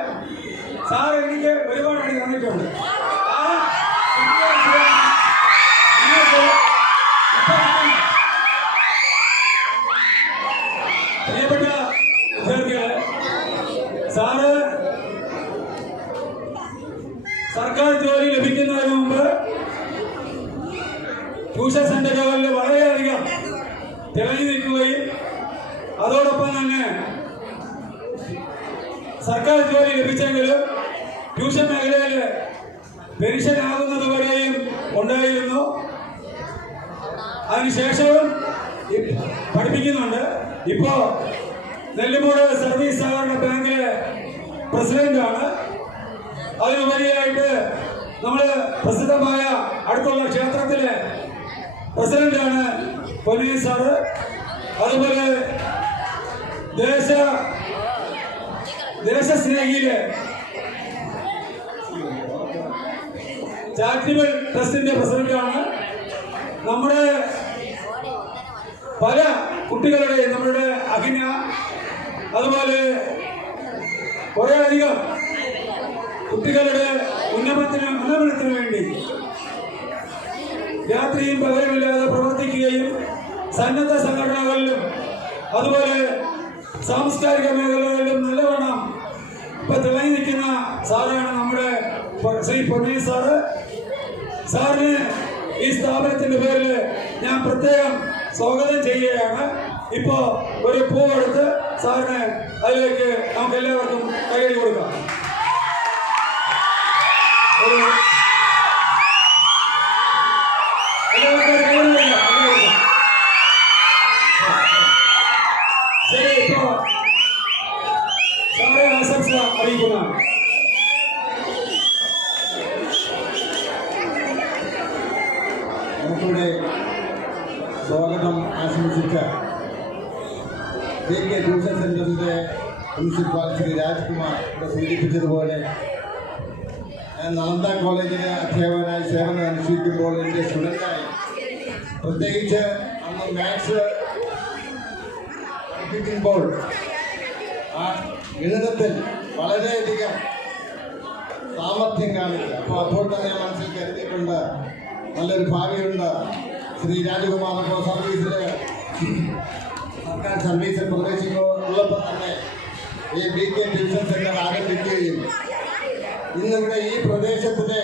സാർ എനിക്ക് ഒരുപാട് അടി തന്നിട്ടുണ്ട്. പ്രിയപ്പെട്ട വിദ്യാർത്ഥികളെ, സാറ് സർക്കാർ ജോലി ലഭിക്കുന്നതിന് മുമ്പ് ട്യൂഷൻ സെന്ററുകളിൽ വളരെയധികം തിളങ്ങി നിൽക്കുകയും അതോടൊപ്പം തന്നെ സർക്കാർ ജോലി ലഭിച്ചെങ്കിലും ട്യൂഷൻ മേഖലയിൽ പെൻഷൻ ആകുന്നത് വരെയും ഉണ്ടായിരുന്നു. അതിനുശേഷവും പഠിപ്പിക്കുന്നുണ്ട്. ഇപ്പോ നെല്ലിമൂട് സർവീസ് സഹകരണ ബാങ്കിലെ പ്രസിഡന്റാണ്. അതിനുപരിയായിട്ട് നമ്മൾ പ്രസിദ്ധമായ അടുത്തുള്ള ക്ഷേത്രത്തിലെ പ്രസിഡന്റാണ് പൊന്നീൻ സാറ്. അതുപോലെ ദേശസ്നേഹിയിലെ ചാരിറ്റബിൾ ട്രസ്റ്റിന്റെ പ്രസിഡന്റാണ്. നമ്മുടെ പല കുട്ടികളുടെയും നമ്മുടെ അഖിന, അതുപോലെ കുറെ അധികം കുട്ടികളുടെ ഉന്നമനത്തിന് വേണ്ടി രാത്രിയും പകലുമില്ലാതെ പ്രവർത്തിക്കുകയും സന്നദ്ധ സംഘടനകളിലും അതുപോലെ സാംസ്കാരിക മേഖലകളിലും നല്ലവണ്ണം ഇപ്പൊ തിളങ്ങി നിൽക്കുന്ന സാറാണ് നമ്മുടെ ശ്രീ പൊന്നീൻ സാറ്. സാറിന് ഈ സ്ഥാപനത്തിന്റെ പേരിൽ ഞാൻ പ്രത്യേകം സ്വാഗതം ചെയ്യുകയാണ്. ഇപ്പോ ഒരു പൂവെടുത്ത് സാറിന് അതിലേക്ക് നമുക്ക് എല്ലാവർക്കും കൈയടി കൊടുക്കാം. ശരി, ഇപ്പോ സാറെ ആശംസ അറിയിക്കുന്നതാണ്. നമുക്കിവിടെ സ്വാഗതം ആശംസിച്ച JK ട്യൂഷൻ സെന്ററിന്റെ പ്രിൻസിപ്പാൾ ശ്രീ രാജ്കുമാർ ഇവിടെ സൂചിപ്പിച്ചതുപോലെ ഞാൻ നളന്ദ കോളേജിന് അധ്യാപകനായി സേവനം അനുഷ്ഠിക്കുമ്പോൾ എൻ്റെ സ്റ്റുഡൻ്റായി പ്രത്യേകിച്ച് അന്ന് മാത്സ് പഠിപ്പിക്കുമ്പോൾ ആ ഗണിതത്തിൽ വളരെയധികം സാമർഥ്യം കാണിക്കുക. അപ്പോൾ തന്നെ മനസ്സിൽ കരുതിയിട്ടുണ്ട് നല്ലൊരു ഭാവിയുണ്ട്. ശ്രീ രാജകുമാർ ഇപ്പോൾ സർവീസിൽ സർക്കാർ സർവീസിൽ പ്രവേശിക്കുള്ളപ്പോൾ തന്നെ ഈ BK ട്യൂഷൻ സെന്റർ ആരംഭിക്കുകയും ഇന്നിവിടെ ഈ പ്രദേശത്തിലെ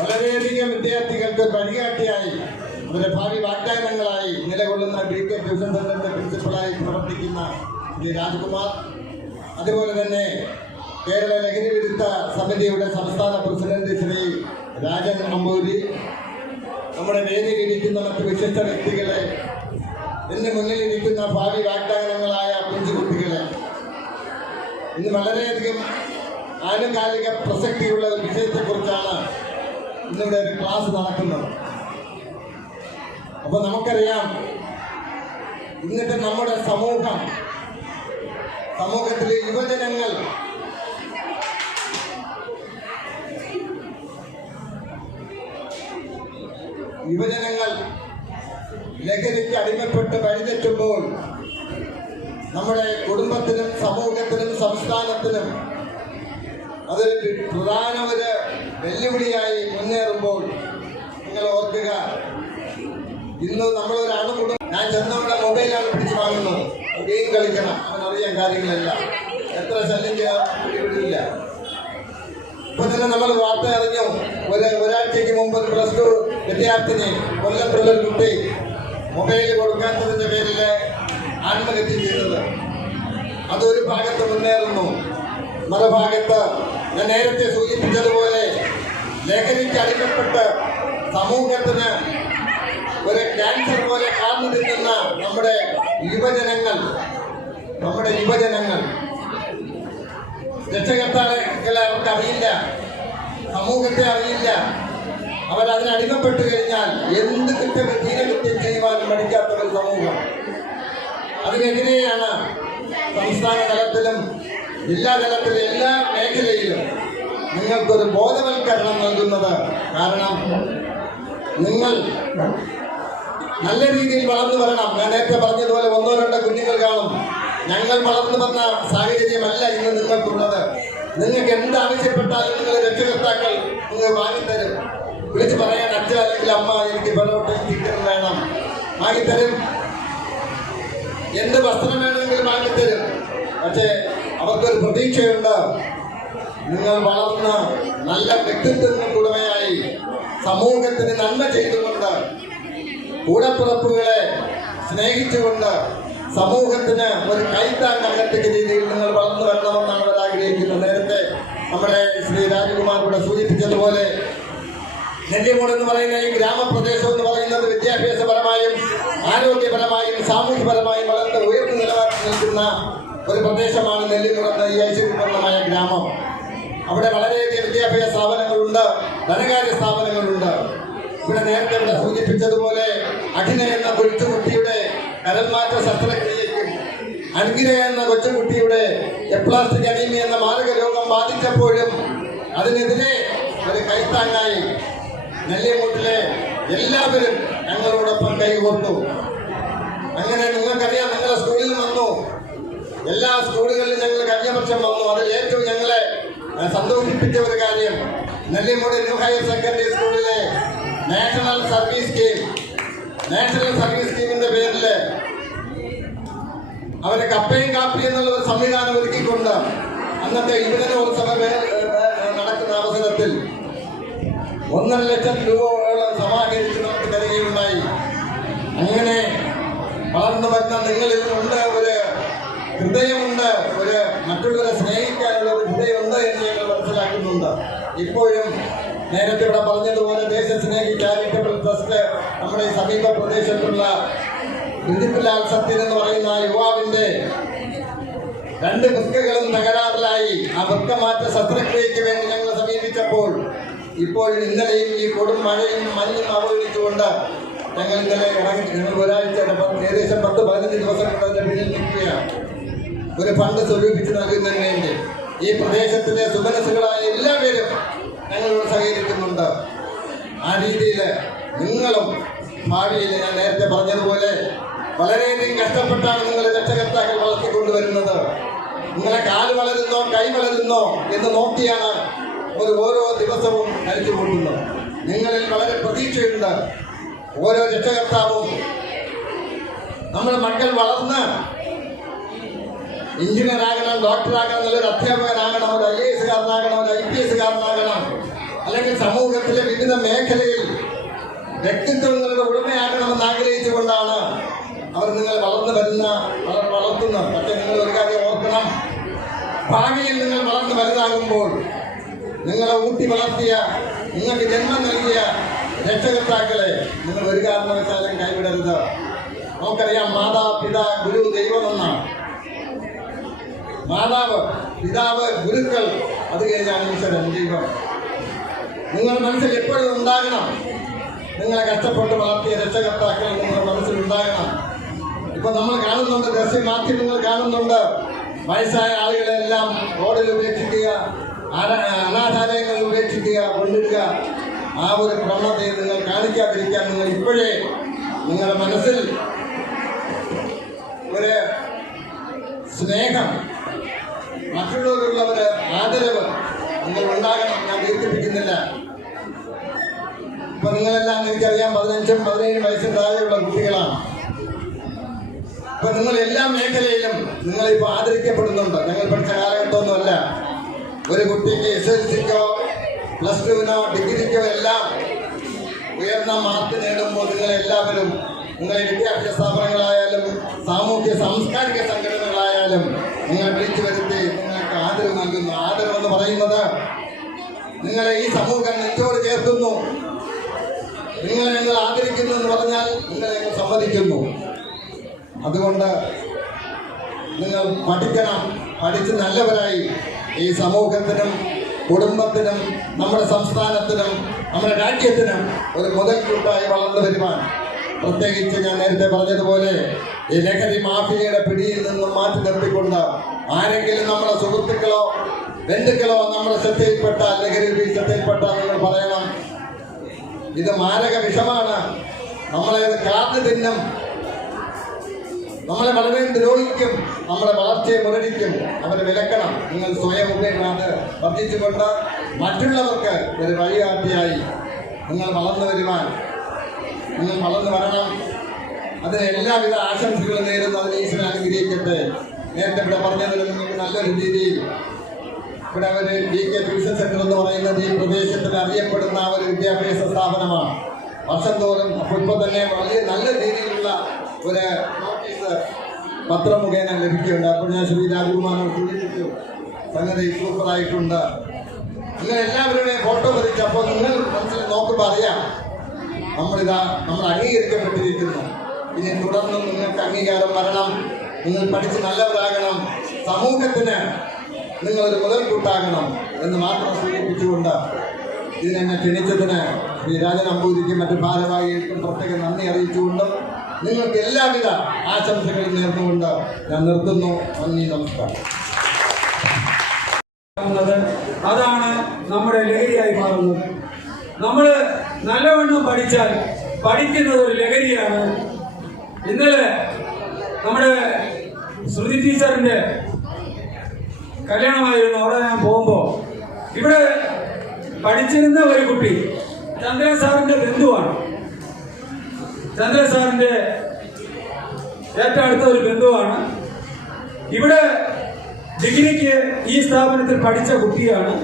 വളരെയധികം വിദ്യാർത്ഥികൾക്ക് വഴികാട്ടിയായി അവരുടെ ഭാവി വാഗ്ദാനങ്ങളായി നിലകൊള്ളുന്ന BK ട്യൂഷൻ സെന്ററിന്റെ പ്രിൻസിപ്പളായി പ്രവർത്തിക്കുന്ന ശ്രീ രാജ്കുമാർ, അതുപോലെ തന്നെ കേരള ലഹരി വിരുദ്ധ സമിതിയുടെ സംസ്ഥാന പ്രസിഡന്റ് ശ്രീ രാജൻ നമ്പൂരി, നമ്മുടെ വേദിയിലിരിക്കുന്ന മറ്റ് വിശിഷ്ട വ്യക്തികളെ, ഇതിന് മുന്നിലിരിക്കുന്ന ഭാവി വാഗ്ദാനങ്ങളായ കുഞ്ഞുകുട്ടികളെ, ഇന്ന് വളരെയധികം ആനുകാലിക പ്രസക്തിയുള്ള ഒരു വിഷയത്തെക്കുറിച്ചാണ് ഇന്നിവിടെ ഒരു ക്ലാസ് നടക്കുന്നത്. അപ്പോൾ നമുക്കറിയാം ഇന്നത്തെ നമ്മുടെ സമൂഹത്തിലെ യുവജനങ്ങൾ ലഹരിക്ക് അടിമപ്പെട്ട് വഴിതെറ്റുമ്പോൾ നമ്മുടെ കുടുംബത്തിനും സമൂഹത്തിനും സംസ്ഥാനത്തിനും അതൊരു പ്രധാന ഒരു വെല്ലുവിളിയായി മുന്നേറുമ്പോൾ നിങ്ങൾ ഓർക്കുക, ഇന്ന് നമ്മളൊരാണ് ഞാൻ ചെന്നവിടെ മൊബൈലാണ് പിടിച്ച് വാങ്ങുന്നത്. ഗെയിം കളിക്കണം, അവനറിയാൻ കാര്യങ്ങളെല്ലാം, എത്ര ശല്യം ചെയ്യാൻ പിടിവിടില്ല. ഇപ്പൊ തന്നെ നമ്മൾ വാർത്ത അറിഞ്ഞു, ഒരാഴ്ചയ്ക്ക് മുമ്പ് +2 വിദ്യാർത്ഥിനി കൊല്ലത്തുള്ളൊരു കുട്ടി മൊബൈൽ കൊടുക്കാത്തതിന്റെ പേരിൽ ആത്മഹത്യ ചെയ്തത്. അതൊരു ഭാഗത്ത് മുന്നേറുന്നു. മറുഭാഗത്ത് ഞാൻ നേരത്തെ സൂചിപ്പിച്ചതുപോലെ ലഹരിക്ക് അടിമപ്പെട്ട് സമൂഹത്തിന് ഒരു ക്യാൻസർ പോലെ കാർന്നു തിന്നുന്ന നമ്മുടെ യുവജനങ്ങൾ രക്ഷകർത്താക്കളെ അവർക്ക് അറിയില്ല, സമൂഹത്തെ അറിയില്ല. അവരതിനടിമപ്പെട്ട് കഴിഞ്ഞാൽ എന്ത് ധീരകൃത്യം ചെയ്യുവാനും മടിക്കാത്ത ഒരു സമൂഹം. അതിനെതിരെയാണ് സംസ്ഥാന തലത്തിലും ജില്ലാ തലത്തിലും എല്ലാ മേഖലയിലും നിങ്ങൾക്കൊരു ബോധവൽക്കരണം നൽകുന്നത്. കാരണം നിങ്ങൾ നല്ല രീതിയിൽ വളർന്നു വരണം. ഞാൻ നേരത്തെ പറഞ്ഞതുപോലെ 1-2 കുഞ്ഞുങ്ങൾ കാണും. ഞങ്ങൾ വളർന്നു വന്ന സാഹചര്യമല്ല ഇന്ന് നിങ്ങൾക്കുള്ളത്. നിങ്ങൾക്ക് എന്താവശ്യപ്പെട്ടാലും നിങ്ങൾ രക്ഷകർത്താക്കൾ നിങ്ങൾ വാങ്ങിത്തരും. വിളിച്ച് പറയാൻ അച്ഛൻ അല്ലെങ്കിൽ അമ്മ എനിക്ക് പൊറോട്ടയും ചിക്കനും വേണം, വാങ്ങിത്തരും. എന്ത് വസ്ത്രം വേണമെങ്കിലും വാങ്ങിത്തരും. പക്ഷേ അവർക്കൊരു പ്രതീക്ഷയുണ്ട്, നിങ്ങൾ വളർന്ന് നല്ല വ്യക്തിത്വങ്ങൾക്കുടമയായി സമൂഹത്തിന് നന്മ ചെയ്തുകൊണ്ട് കൂടപ്പിറപ്പുകളെ സ്നേഹിച്ചുകൊണ്ട് സമൂഹത്തിന് ഒരു കൈത്താങ്ങത്തക്ക രീതിയിൽ നിങ്ങൾ വളർന്നു വരണമെന്നാണ് അവർ ആഗ്രഹിക്കുന്നത്. നേരത്തെ നമ്മുടെ ശ്രീ രാജകുമാർ ഇവിടെ സൂചിപ്പിച്ചതുപോലെ നെല്ലിമൂട് എന്ന് പറയുന്ന ഈ ഗ്രാമപ്രദേശം എന്ന് പറയുന്നത് വിദ്യാഭ്യാസപരമായും ആരോഗ്യപരമായും സാമൂഹ്യപരമായും വളരെ ഉയർന്ന നിലവാരത്തിൽ നിൽക്കുന്ന ഒരു പ്രദേശമാണ് നെല്ലിമൂട് എന്ന ഈ ഐശ്വര്യപൂർണ്ണമായ ഗ്രാമം. അവിടെ വളരെയധികം വിദ്യാഭ്യാസ സ്ഥാപനങ്ങളുണ്ട്, ധനകാര്യ സ്ഥാപനങ്ങളുണ്ട്. ഇവിടെ നേരത്തെ ഇവിടെ സൂചിപ്പിച്ചതുപോലെ അഖില എന്ന കൊച്ചുകുട്ടിയുടെ കരൽമാറ്റ ശസ്ത്രക്രിയയ്ക്കും അനുഗ്രഹ എന്ന കൊച്ചുകുട്ടിയുടെ എപ്ലാസ്റ്റിക് അനീമിയ എന്ന മാരക രോഗം ബാധിച്ചപ്പോഴും അതിനെതിരെ ഒരു കൈത്താങ്ങായി നെല്ലിമൂട്ടിലെ എല്ലാവരും ഞങ്ങളോടൊപ്പം കൈകോർത്തു. അങ്ങനെ നിങ്ങൾക്കറിയാം, നിങ്ങളുടെ സ്കൂളിൽ വന്നു, എല്ലാ സ്കൂളുകളിലും ഞങ്ങൾ കഴിഞ്ഞ വർഷം വന്നു. അതിൽ ഏറ്റവും ഞങ്ങളെ സന്തോഷിപ്പിച്ച ഒരു കാര്യം നെല്ലിമൂട് ന്യൂ ഹയർ സെക്കൻഡറി സ്കൂളിലെ നാഷണൽ സർവീസ് സ്കീമിന്റെ പേരിൽ അവരെ കപ്പയും കാപ്പി എന്നുള്ള ഒരു സംവിധാനം ഒരുക്കിക്കൊണ്ട് അന്നത്തെ യുവജനോത്സവ നടക്കുന്ന അവസരത്തിൽ 1.5 ലക്ഷം രൂപയോളം സമാഹരിച്ച് നമുക്ക് തരികയുണ്ടായി. അങ്ങനെ വളർന്നു വരുന്ന നിങ്ങളിൽ ഉണ്ട് ഒരു ഹൃദയമുണ്ട്, ഒരു മറ്റുള്ളവരെ സ്നേഹിക്കാനുള്ള ഒരു ഹൃദയമുണ്ട് എന്ന് ഞങ്ങൾ മനസ്സിലാക്കുന്നുണ്ട്. ഇപ്പോഴും നേരത്തെ ഇവിടെ പറഞ്ഞതുപോലെ ദേശസ്നേഹി ചാരിറ്റബിൾ ട്രസ്റ്റ് നമ്മുടെ ഈ സമീപ പ്രദേശത്തുള്ള ഋതിപ്ലാൽ സത്യൻ എന്ന് പറയുന്ന യുവാവിന്റെ 2 വൃക്കകളും തകരാറിലായി. ആ വൃക്കമാറ്റ ശസ്ത്രക്രിയയ്ക്ക് വേണ്ടി ഞങ്ങൾ സമീപിച്ചപ്പോൾ ഇപ്പോഴും ഇന്നലെയും ഈ കൊടും മഴയും മഞ്ഞും അവഗണിച്ചുകൊണ്ട് ഞങ്ങൾ ഇന്നലെ ഞങ്ങൾ ഒരാഴ്ച ഏകദേശം 10-15 ദിവസം കൊണ്ട് അതിന്റെ പിന്നിൽ നിൽക്കുകയാണ്. ഒരു ഫണ്ട് സ്വരൂപിച്ച് നൽകുന്നതിന് വേണ്ടി ഈ പ്രദേശത്തിലെ സുമനസ്സുകളായ എല്ലാവരും ഞങ്ങളോട് സഹകരിക്കുന്നുണ്ട്. ആ രീതിയിൽ നിങ്ങളും ഭാവിയിൽ ഞാൻ നേരത്തെ പറഞ്ഞതുപോലെ വളരെയധികം കഷ്ടപ്പെട്ടാണ് നിങ്ങൾ രക്ഷകർത്താക്കൾ വളർത്തിക്കൊണ്ടുവരുന്നത്. നിങ്ങളെ കാല് വളരുന്നോ കൈ വളരുന്നോ എന്ന് നോക്കിയാണ് ഓരോ ദിവസവും കഴിച്ചു കൂട്ടുന്നത്. നിങ്ങളിൽ വളരെ പ്രതീക്ഷയുണ്ട്. ഓരോ രക്ഷകർത്താവും നമ്മുടെ മക്കൾ വളർന്ന് എഞ്ചിനീയർ ആകണം, ഡോക്ടറാകണം, നല്ലൊരു അധ്യാപകനാകണം, ഒരു IAS കാരനാകണം, ഒരു IPS കാരനാകണം, അല്ലെങ്കിൽ സമൂഹത്തിലെ വിവിധ മേഖലയിൽ വ്യക്തിത്വങ്ങളുടെ ഉടമയാകണമെന്ന് ആഗ്രഹിച്ചുകൊണ്ടാണ് അവർ നിങ്ങൾ വളർത്തുന്നത്. പക്ഷേ നിങ്ങൾ ഒരു കാര്യം ഓർക്കണം, ഭാവിയിൽ നിങ്ങൾ വളർന്നു വലുതാകുമ്പോൾ നിങ്ങളെ ഊട്ടി വളർത്തിയ, നിങ്ങൾക്ക് ജന്മം നൽകിയ രക്ഷകർത്താക്കളെ നിങ്ങൾ ഒരു കാരണവശാലും കൈവിടരുത്. നമുക്കറിയാം, മാതാ പിതാ ഗുരു ദൈവമെന്നാണ്. മാതാവ്, പിതാവ്, ഗുരുക്കൾ, അത് കഴിഞ്ഞാണ് ഈശ്വരൻ, ദൈവം. നിങ്ങൾ മനസ്സിൽ എപ്പോഴും ഉണ്ടാകണം. നിങ്ങളെ കഷ്ടപ്പെട്ട് വളർത്തിയ രക്ഷകർത്താക്കൾ നിങ്ങളുടെ മനസ്സിലുണ്ടാകണം. ഇപ്പൊ നമ്മൾ കാണുന്നുണ്ട്, ദൃശ്യമാധ്യമങ്ങൾ കാണുന്നുണ്ട്, വയസ്സായ ആളുകളെല്ലാം റോഡിൽ ഉപേക്ഷിക്കുക, അനാഥാലയങ്ങളിൽ ഉപേക്ഷിക്കുക, കൊണ്ടിടുക. ആ ഒരു പ്രവണതയെ നിങ്ങൾ കാണിക്കാതിരിക്കാൻ നിങ്ങൾ ഇപ്പോഴേ നിങ്ങളുടെ മനസ്സിൽ ഒരു സ്നേഹം, മറ്റുള്ളവരുള്ള ഒരു ആദരവ് നിങ്ങൾ ഉണ്ടാകണം. ഞാൻ ദീർഘിപ്പിക്കുന്നില്ല. ഇപ്പൊ നിങ്ങളെല്ലാം എനിക്കറിയാം 15-17 വയസ്സിന് താഴെയുള്ള കുട്ടികളാണ്. ഇപ്പൊ നിങ്ങൾ എല്ലാ മേഖലയിലും നിങ്ങളിപ്പോ ആദരിക്കപ്പെടുന്നുണ്ട്. ഞങ്ങൾ പഠിച്ച കാലഘട്ടമൊന്നുമല്ല. ഒരു കുട്ടിക്ക് SSLCക്കോ +2-നോ ഡിഗ്രിക്കോ എല്ലാം ഉയർന്ന മാർക്ക് നേടുമ്പോൾ നിങ്ങളെല്ലാവരും, നിങ്ങളെ വിദ്യാഭ്യാസ സ്ഥാപനങ്ങളായാലും സാമൂഹ്യ സാംസ്കാരിക സംഘടനകളായാലും നിങ്ങൾ വിളിച്ചു വരുത്തി നിങ്ങൾക്ക് ആദരവ് നൽകുന്നു. ആദരവെന്ന് പറയുന്നത് നിങ്ങളെ ഈ സമൂഹം നെഞ്ചോട് ചേർക്കുന്നു. നിങ്ങളെ ഞങ്ങൾ ആദരിക്കുന്നു എന്ന് പറഞ്ഞാൽ നിങ്ങളെ ഞങ്ങൾ സമ്മതിക്കുന്നു. അതുകൊണ്ട് നിങ്ങൾ പഠിക്കണം. പഠിച്ച് നല്ലവരായി ഈ സമൂഹത്തിനും കുടുംബത്തിനും നമ്മുടെ സംസ്ഥാനത്തിനും നമ്മുടെ രാജ്യത്തിനും ഒരു മുതൽക്കൂട്ടായി വളർന്നു വരുവാൻ, പ്രത്യേകിച്ച് ഞാൻ നേരത്തെ പറഞ്ഞതുപോലെ ഈ ലഹരി മാഫിയയുടെ പിടിയിൽ നിന്നും മാറ്റി നിർത്തിക്കൊണ്ട് ആരെങ്കിലും നമ്മുടെ സുഹൃത്തുക്കളോ ബന്ധുക്കളോ നമ്മുടെ ശ്രദ്ധയിൽപ്പെട്ടാൽ, ലഹരി ശ്രദ്ധയിൽപ്പെട്ടാൽ നിങ്ങൾ പറയണം, ഇത് മാരക വിഷമാണ്, നമ്മളെ കാർന്നു തിന്നും, നമ്മളെ വളരെ ദ്രോഹിക്കും, നമ്മളെ വളർച്ചയെ മുരടിക്കും. അവരെ വിലക്കണം. നിങ്ങൾ സ്വയം ഉപയോഗം വർദ്ധിച്ചുകൊണ്ട് മറ്റുള്ളവർക്ക് ഒരു വഴികാട്ടിയായി നിങ്ങൾ വളർന്നു വരുവാൻ, നിങ്ങൾ വളർന്നു വരണം. അതിന് എല്ലാവിധ ആശംസകളും നേരുന്നു. അതിന് ഈശ്വരൻ അനുഗ്രഹിക്കട്ടെ. നേരത്തെ ഇവിടെ പറഞ്ഞതിൽ നിങ്ങൾക്ക് നല്ലൊരു രീതിയിൽ ഇവിടെ ഒരു DK ട്യൂഷൻ സെന്റർ എന്ന് പറയുന്നത് ഈ പ്രദേശത്തിൽ അറിയപ്പെടുന്ന ഒരു വിദ്യാഭ്യാസ സ്ഥാപനമാണ്. വർഷം തോറും ഇപ്പോൾ തന്നെ വലിയ നല്ല രീതിയിലുള്ള ഒരു നോട്ടീസ് പത്രമുഖേന ലഭിക്കുന്നുണ്ട്. അപ്പോൾ ഞാൻ ശ്രീ രാജകുമാരൻ സൂചിപ്പിച്ചു, സംഗതി സൂപ്പറായിട്ടുണ്ട്. നിങ്ങൾ എല്ലാവരുടെയും ഫോട്ടോ പതിച്ചപ്പോൾ നിങ്ങൾ മനസ്സിൽ നോക്കുമ്പോൾ അറിയാം, നമ്മൾ അംഗീകരിക്കപ്പെട്ടിരിക്കുന്നു. ഇനി തുടർന്നും നിങ്ങൾക്ക് അംഗീകാരം വരണം. നിങ്ങൾ പഠിച്ച് നല്ലവരാകണം. സമൂഹത്തിന് നിങ്ങളൊരു മുതൽക്കൂട്ടാകണം എന്ന് മാത്രം സൂചിപ്പിച്ചുകൊണ്ട് ഇതിനെന്നെ ക്ഷണിച്ചതിന് ശ്രീ രാജൻ അമ്പൂരിക്കും മറ്റു ഭാരവാഹികൾക്കും പ്രത്യേകം നന്ദി അറിയിച്ചുകൊണ്ടും നിങ്ങൾക്ക് എല്ലാവിധ ആശംസകളും നേർന്നുകൊണ്ട് ഞാൻ നിർത്തുന്നു. നന്ദി, നമസ്കാരം. അതാണ് നമ്മുടെ ലഹരിയായി മാറുന്നത്. നമ്മൾ നല്ലവണ്ണം പഠിച്ചാൽ പഠിക്കുന്നത് ഒരു ലഹരിയാണ്. ഇന്നലെ നമ്മുടെ ശ്രുതി ടീച്ചറിന്റെ കല്യാണമായിരുന്നു. അവിടെ ഞാൻ പോകുമ്പോൾ ഇവിടെ പഠിച്ചിരുന്ന ഒരു കുട്ടി ചന്ദ്രൻ സാറിന്റെ ബന്ധുവാണ്. ചന്ദ്രൻ സാറിന്റെ ഏറ്റവും അടുത്ത ഒരു ബന്ധുവാണ്. ഇവിടെ ഡിഗ്രിക്ക് ഈ സ്ഥാപനത്തിൽ പഠിച്ച കുട്ടിയാണ്.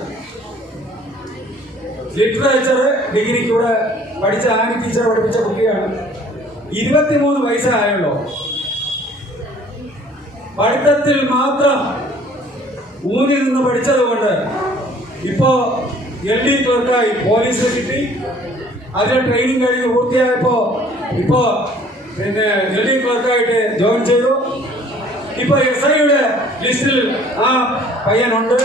ലിറ്ററേച്ചർ ഡിഗ്രിക്ക് ഇവിടെ പഠിച്ച ആനി ടീച്ചർ പഠിപ്പിച്ച കുട്ടിയാണ്. 23 വയസ്സായുള്ളൂ. പഠിത്തത്തിൽ മാത്രം ഊന്നി നിന്ന് പഠിച്ചതുകൊണ്ട് ഇപ്പോ LD ക്ലർക്കായി പോലീസ് കിട്ടി. അതിന് ട്രെയിനിങ് കഴിഞ്ഞ് പൂർത്തിയായപ്പോ ഇപ്പോ LD ക്ലർക്കായിട്ട് ജോയിൻ ചെയ്തു. ഇപ്പൊ SIയുടെ ലിസ്റ്റിൽ ആ പയ്യനുണ്ട്.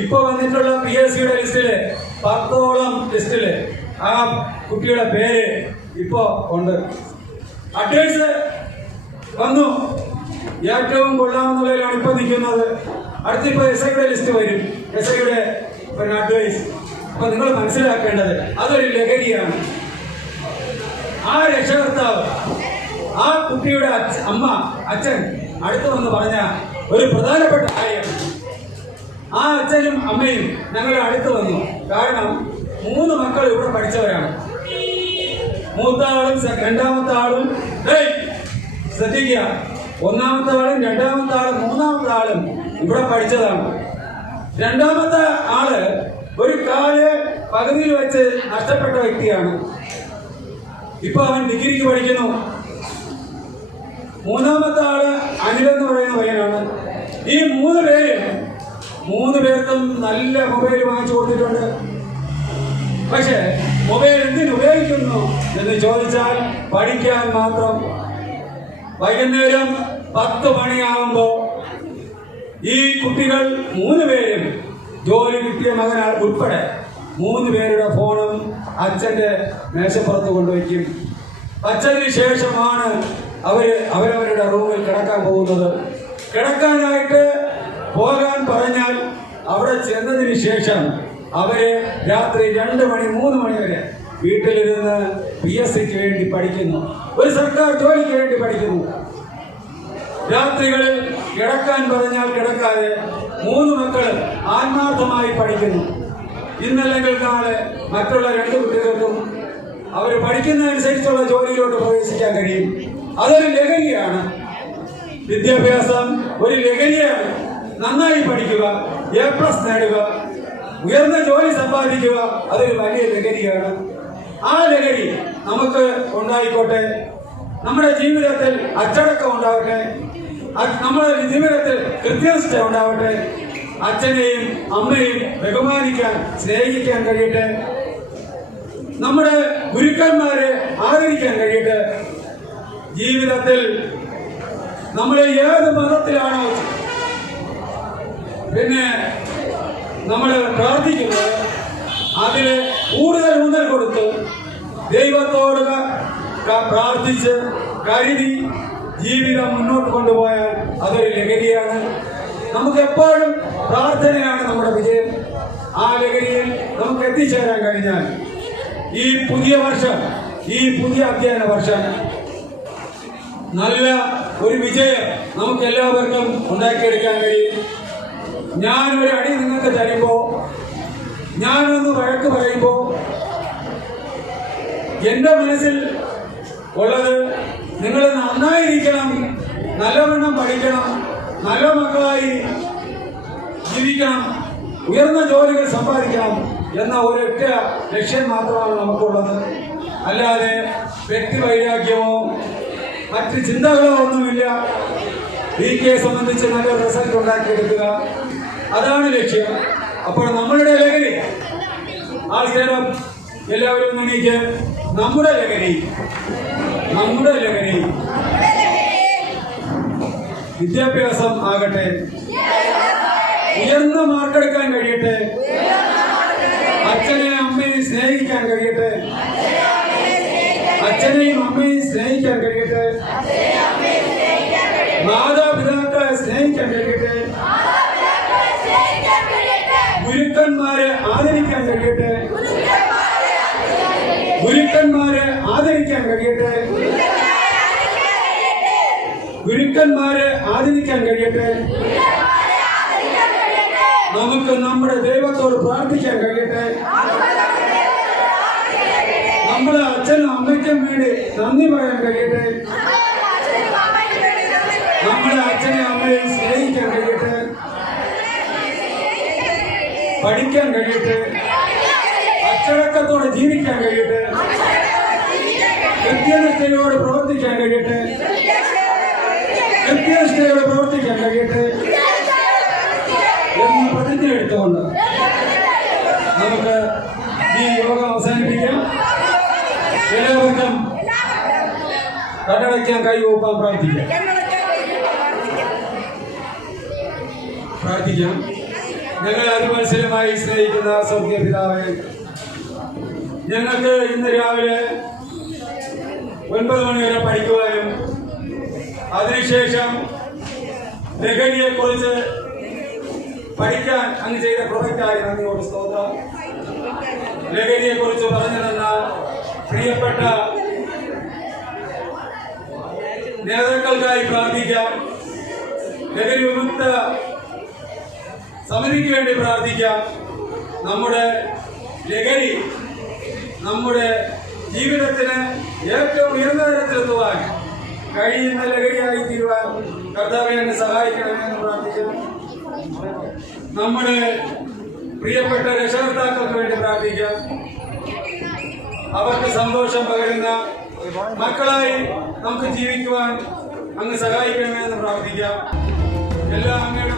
ഇപ്പൊ വന്നിട്ടുള്ള PSCയുടെ ലിസ്റ്റില് 10ഓളം ലിസ്റ്റില് ആ കുട്ടിയുടെ പേര് ഇപ്പോ ഉണ്ട്. അഡ്വൈസ് വന്നു, ഏറ്റവും കൊള്ളാവുന്നതിലാണ് ഇപ്പൊ നിൽക്കുന്നത്. അടുത്തിപ്പോ SIയുടെ ലിസ്റ്റ് വരും, SIയുടെ അഡ്വൈസ്. അപ്പൊ നിങ്ങൾ മനസ്സിലാക്കേണ്ടത് അതൊരു ലഹരിയാണ്. ആ രക്ഷകർത്താവ്, ആ കുട്ടിയുടെ അച്ഛൻ അടുത്ത് വന്ന് പറഞ്ഞ ഒരു പ്രധാനപ്പെട്ട കാര്യം, ആ അച്ഛനും അമ്മയും ഞങ്ങളുടെ അടുത്ത് വന്നു. കാരണം 3 മക്കൾ ഇവിടെ പഠിച്ചവരാണ്. മൂത്ത ആളും രണ്ടാമത്തെ ആളും ശ്രദ്ധിക്കുക, ഒന്നാമത്തെ ആളും രണ്ടാമത്തെ ആളും മൂന്നാമത്തെ ആളും ഇവിടെ പഠിച്ചതാണ്. രണ്ടാമത്തെ ആള് ഒരു കാല് പകുതിയിൽ വെച്ച് നഷ്ടപ്പെട്ട വ്യക്തിയാണ്. ഇപ്പൊ അവൻ ഡിഗ്രിക്ക് പഠിക്കുന്നു. മൂന്നാമത്തെ ആള് അനിലെന്ന് പറയുന്ന പയ്യനാണ്. ഈ 3 പേർക്കും നല്ല മൊബൈൽ വാങ്ങിച്ചു കൊടുത്തിട്ടുണ്ട്. പക്ഷെ മൊബൈൽ എന്തിനു ഉപയോഗിക്കുന്നു എന്ന് ചോദിച്ചാൽ പഠിക്കാൻ മാത്രം. വൈകുന്നേരം 10 മണിയാവുമ്പോ ഈ കുട്ടികൾ 3 പേരും, ജോലി കിട്ടിയ മകൻ ഉൾപ്പെടെ 3 പേരുടെ ഫോണും അച്ഛന്റെ മേശപ്പുറത്ത് കൊണ്ടുവയ്ക്കും. അച്ഛന് ശേഷമാണ് അവരവരുടെ റൂമിൽ കിടക്കാൻ പോകുന്നത്. കിടക്കാനായിട്ട് പോകാൻ പറഞ്ഞാൽ അവിടെ ചെന്നതിന് ശേഷം അവര് രാത്രി 2 മണി 3 മണി വരെ വീട്ടിലിരുന്ന് PSCക്ക് വേണ്ടി പഠിക്കുന്നു, ഒരു സർക്കാർ ജോലിക്ക് വേണ്ടി പഠിക്കുന്നു. രാത്രികളിൽ കിടക്കാൻ പറഞ്ഞാൽ കിടക്കാതെ 3 മക്കൾ ആത്മാർത്ഥമായി പഠിക്കുന്നു. ഇന്നല്ലെങ്കിൽ നാളെ മറ്റുള്ള 2 കുട്ടികൾക്കും അവർ പഠിക്കുന്നതനുസരിച്ചുള്ള ജോലിയിലോട്ട് പ്രവേശിക്കാൻ കഴിയും. അതൊരു ലഹരിയാണ്. വിദ്യാഭ്യാസം ഒരു ലഹരിയാണ്. നന്നായി പഠിക്കുക, A+ നേടുക, ഉയർന്ന ജോലി സമ്പാദിക്കുക, അതൊരു വലിയ ലഹരിയാണ്. ആ ലഹരി നമുക്ക് ഉണ്ടായിക്കോട്ടെ. നമ്മുടെ ജീവിതത്തിൽ അച്ചടക്കം ഉണ്ടാവട്ടെ, നമ്മുടെ ജീവിതത്തിൽ കൃത്യനിഷ്ഠ ഉണ്ടാവട്ടെ. അച്ഛനെയും അമ്മയും ബഹുമാനിക്കാൻ, സ്നേഹിക്കാൻ കഴിയട്ടെ. നമ്മുടെ ഗുരുക്കന്മാരെ ആദരിക്കാൻ കഴിയട്ടെ. ജീവിതത്തിൽ നമ്മൾ ഏത് മതത്തിലാണോ നമ്മൾ പ്രാർത്ഥിക്കുന്നത് അതിന് കൂടുതൽ ഊന്നൽ കൊടുത്ത് ദൈവത്തോട് പ്രാർത്ഥിച്ച് കരുതി ജീവിതം മുന്നോട്ട് കൊണ്ടുപോയാൽ അതൊരു ലഹരിയാണ്. നമുക്ക് എപ്പോഴും പ്രാർത്ഥനയാണ് നമ്മുടെ വിജയം. ആ ലഹരിയിൽ നമുക്ക് എത്തിച്ചേരാൻ കഴിഞ്ഞാൽ ഈ പുതിയ വർഷം, ഈ പുതിയ അധ്യയന വർഷം നല്ല ഒരു വിജയം നമുക്ക് എല്ലാവർക്കും ഉണ്ടാക്കിയെടുക്കാൻ കഴിയും. ഞാനൊരു അടി നിങ്ങൾക്ക് തരുമ്പോ, ഞാനൊന്ന് വഴക്ക് പറയുമ്പോ എന്റെ മനസ്സിൽ ഉള്ളത് നിങ്ങൾ നന്നായിരിക്കണം, നല്ലവണ്ണം പഠിക്കണം, നല്ല മക്കളായി ജീവിക്കണം, ഉയർന്ന ജോലികൾ സമ്പാദിക്കണം എന്ന ഒരൊറ്റ ലക്ഷ്യം മാത്രമാണ് നമുക്കുള്ളത്. അല്ലാതെ വ്യക്തിവൈരാഗ്യമോ മറ്റ് ചിന്തകളോ ഒന്നുമില്ല. DK സംബന്ധിച്ച് നല്ല റിസൾട്ട് ഉണ്ടാക്കിയെടുക്കുക, അതാണ് ലക്ഷ്യം. അപ്പോൾ നമ്മളുടെ ലഹരി, ആൾക്കാരും എല്ലാവരും എണീക്ക്. നമ്മുടെ ലഹരി വിദ്യാഭ്യാസം ആകട്ടെ, ഉയർന്ന മാർക്കെടുക്കാൻ കഴിയട്ടെ, അച്ഛനെയും അമ്മയും സ്നേഹിക്കാൻ കഴിയട്ടെ, അച്ഛനെയും അമ്മയും സ്നേഹിക്കാൻ കഴിയട്ടെ, മാതാപിതാക്കളെ സ്നേഹിക്കാൻ കഴിയട്ടെ, ഗുരുക്കന്മാരെ ആദരിക്കാൻ കഴിയട്ടെ, ഗുരുക്കന്മാരെ ആദരിക്കാൻ കഴിയട്ടെ, ഗുരുക്കന്മാരെ ആദരിക്കാൻ കഴിയട്ടെ. നമുക്ക് നമ്മുടെ ദൈവത്തോട് പ്രാർത്ഥിക്കാൻ കഴിയട്ടെ. നമ്മുടെ അച്ഛനും അമ്മയ്ക്കും വേണ്ടി നന്ദി പറയാൻ കഴിയട്ടെ. നമ്മുടെ അച്ഛനെ അമ്മയെ സ്നേഹിക്കാൻ കഴിയട്ടെ, പഠിക്കാൻ കഴിയട്ടെ, അച്ചടക്കത്തോടെ ജീവിക്കാൻ കഴിയട്ടെ, കൃത്യനിഷ്ഠയോട് പ്രവർത്തിക്കാൻ കഴിയട്ടെ. കൃത്യനിഷ്ഠയോടെ പ്രവർത്തിക്കാൻ കഴിയട്ടെ എന്ന് പ്രതിജ്ഞ എടുത്തുകൊണ്ട് നമുക്ക് ഈ യോഗം അവസാനിപ്പിക്കാം. എല്ലാവർക്കും കണ്ണടയ്ക്കാൻ കൈകൂപ്പാൻ പ്രാർത്ഥിക്കാം. ഞങ്ങൾ അതിമത്സരമായി സ്നേഹിക്കുന്ന സ്വർഗീയ പിതാവേ, ഞങ്ങൾക്ക് ഇന്ന് രാവിലെ 9 മണി വരെ പഠിക്കുവാനും അതിനുശേഷം ലഹരിയെക്കുറിച്ച് പഠിക്കാൻ അങ്ങ് ചെയ്ത പ്രൊജക്റ്റായി നന്ദിയോട് സ്തോത്രം. ലഹരിയെക്കുറിച്ച് പറഞ്ഞു തന്ന പ്രിയപ്പെട്ട നേതാക്കൾക്കായി പ്രാർത്ഥിക്കാം. ലഹരി വിമുക്ത സമിതിക്ക് വേണ്ടി പ്രാർത്ഥിക്കാം. നമ്മുടെ ലഹരി നമ്മുടെ ജീവിതത്തിന് ഏറ്റവും ഉയർന്ന തരത്തിലെത്തുവാൻ കഴിയുന്ന ലഹരിയായി തീരുവാൻ കർത്താവെ അങ്ങ് സഹായിക്കണമെന്ന് പ്രാർത്ഥിക്കാം. നമ്മുടെ പ്രിയപ്പെട്ട രക്ഷകർത്താക്കൾക്ക് വേണ്ടി പ്രാർത്ഥിക്കാം. അവർക്ക് സന്തോഷം പകരുന്ന മക്കളായി നമുക്ക് ജീവിക്കുവാൻ അങ്ങ് സഹായിക്കണമെന്ന് പ്രാർത്ഥിക്കാം. എല്ലാ അങ്ങയുടെ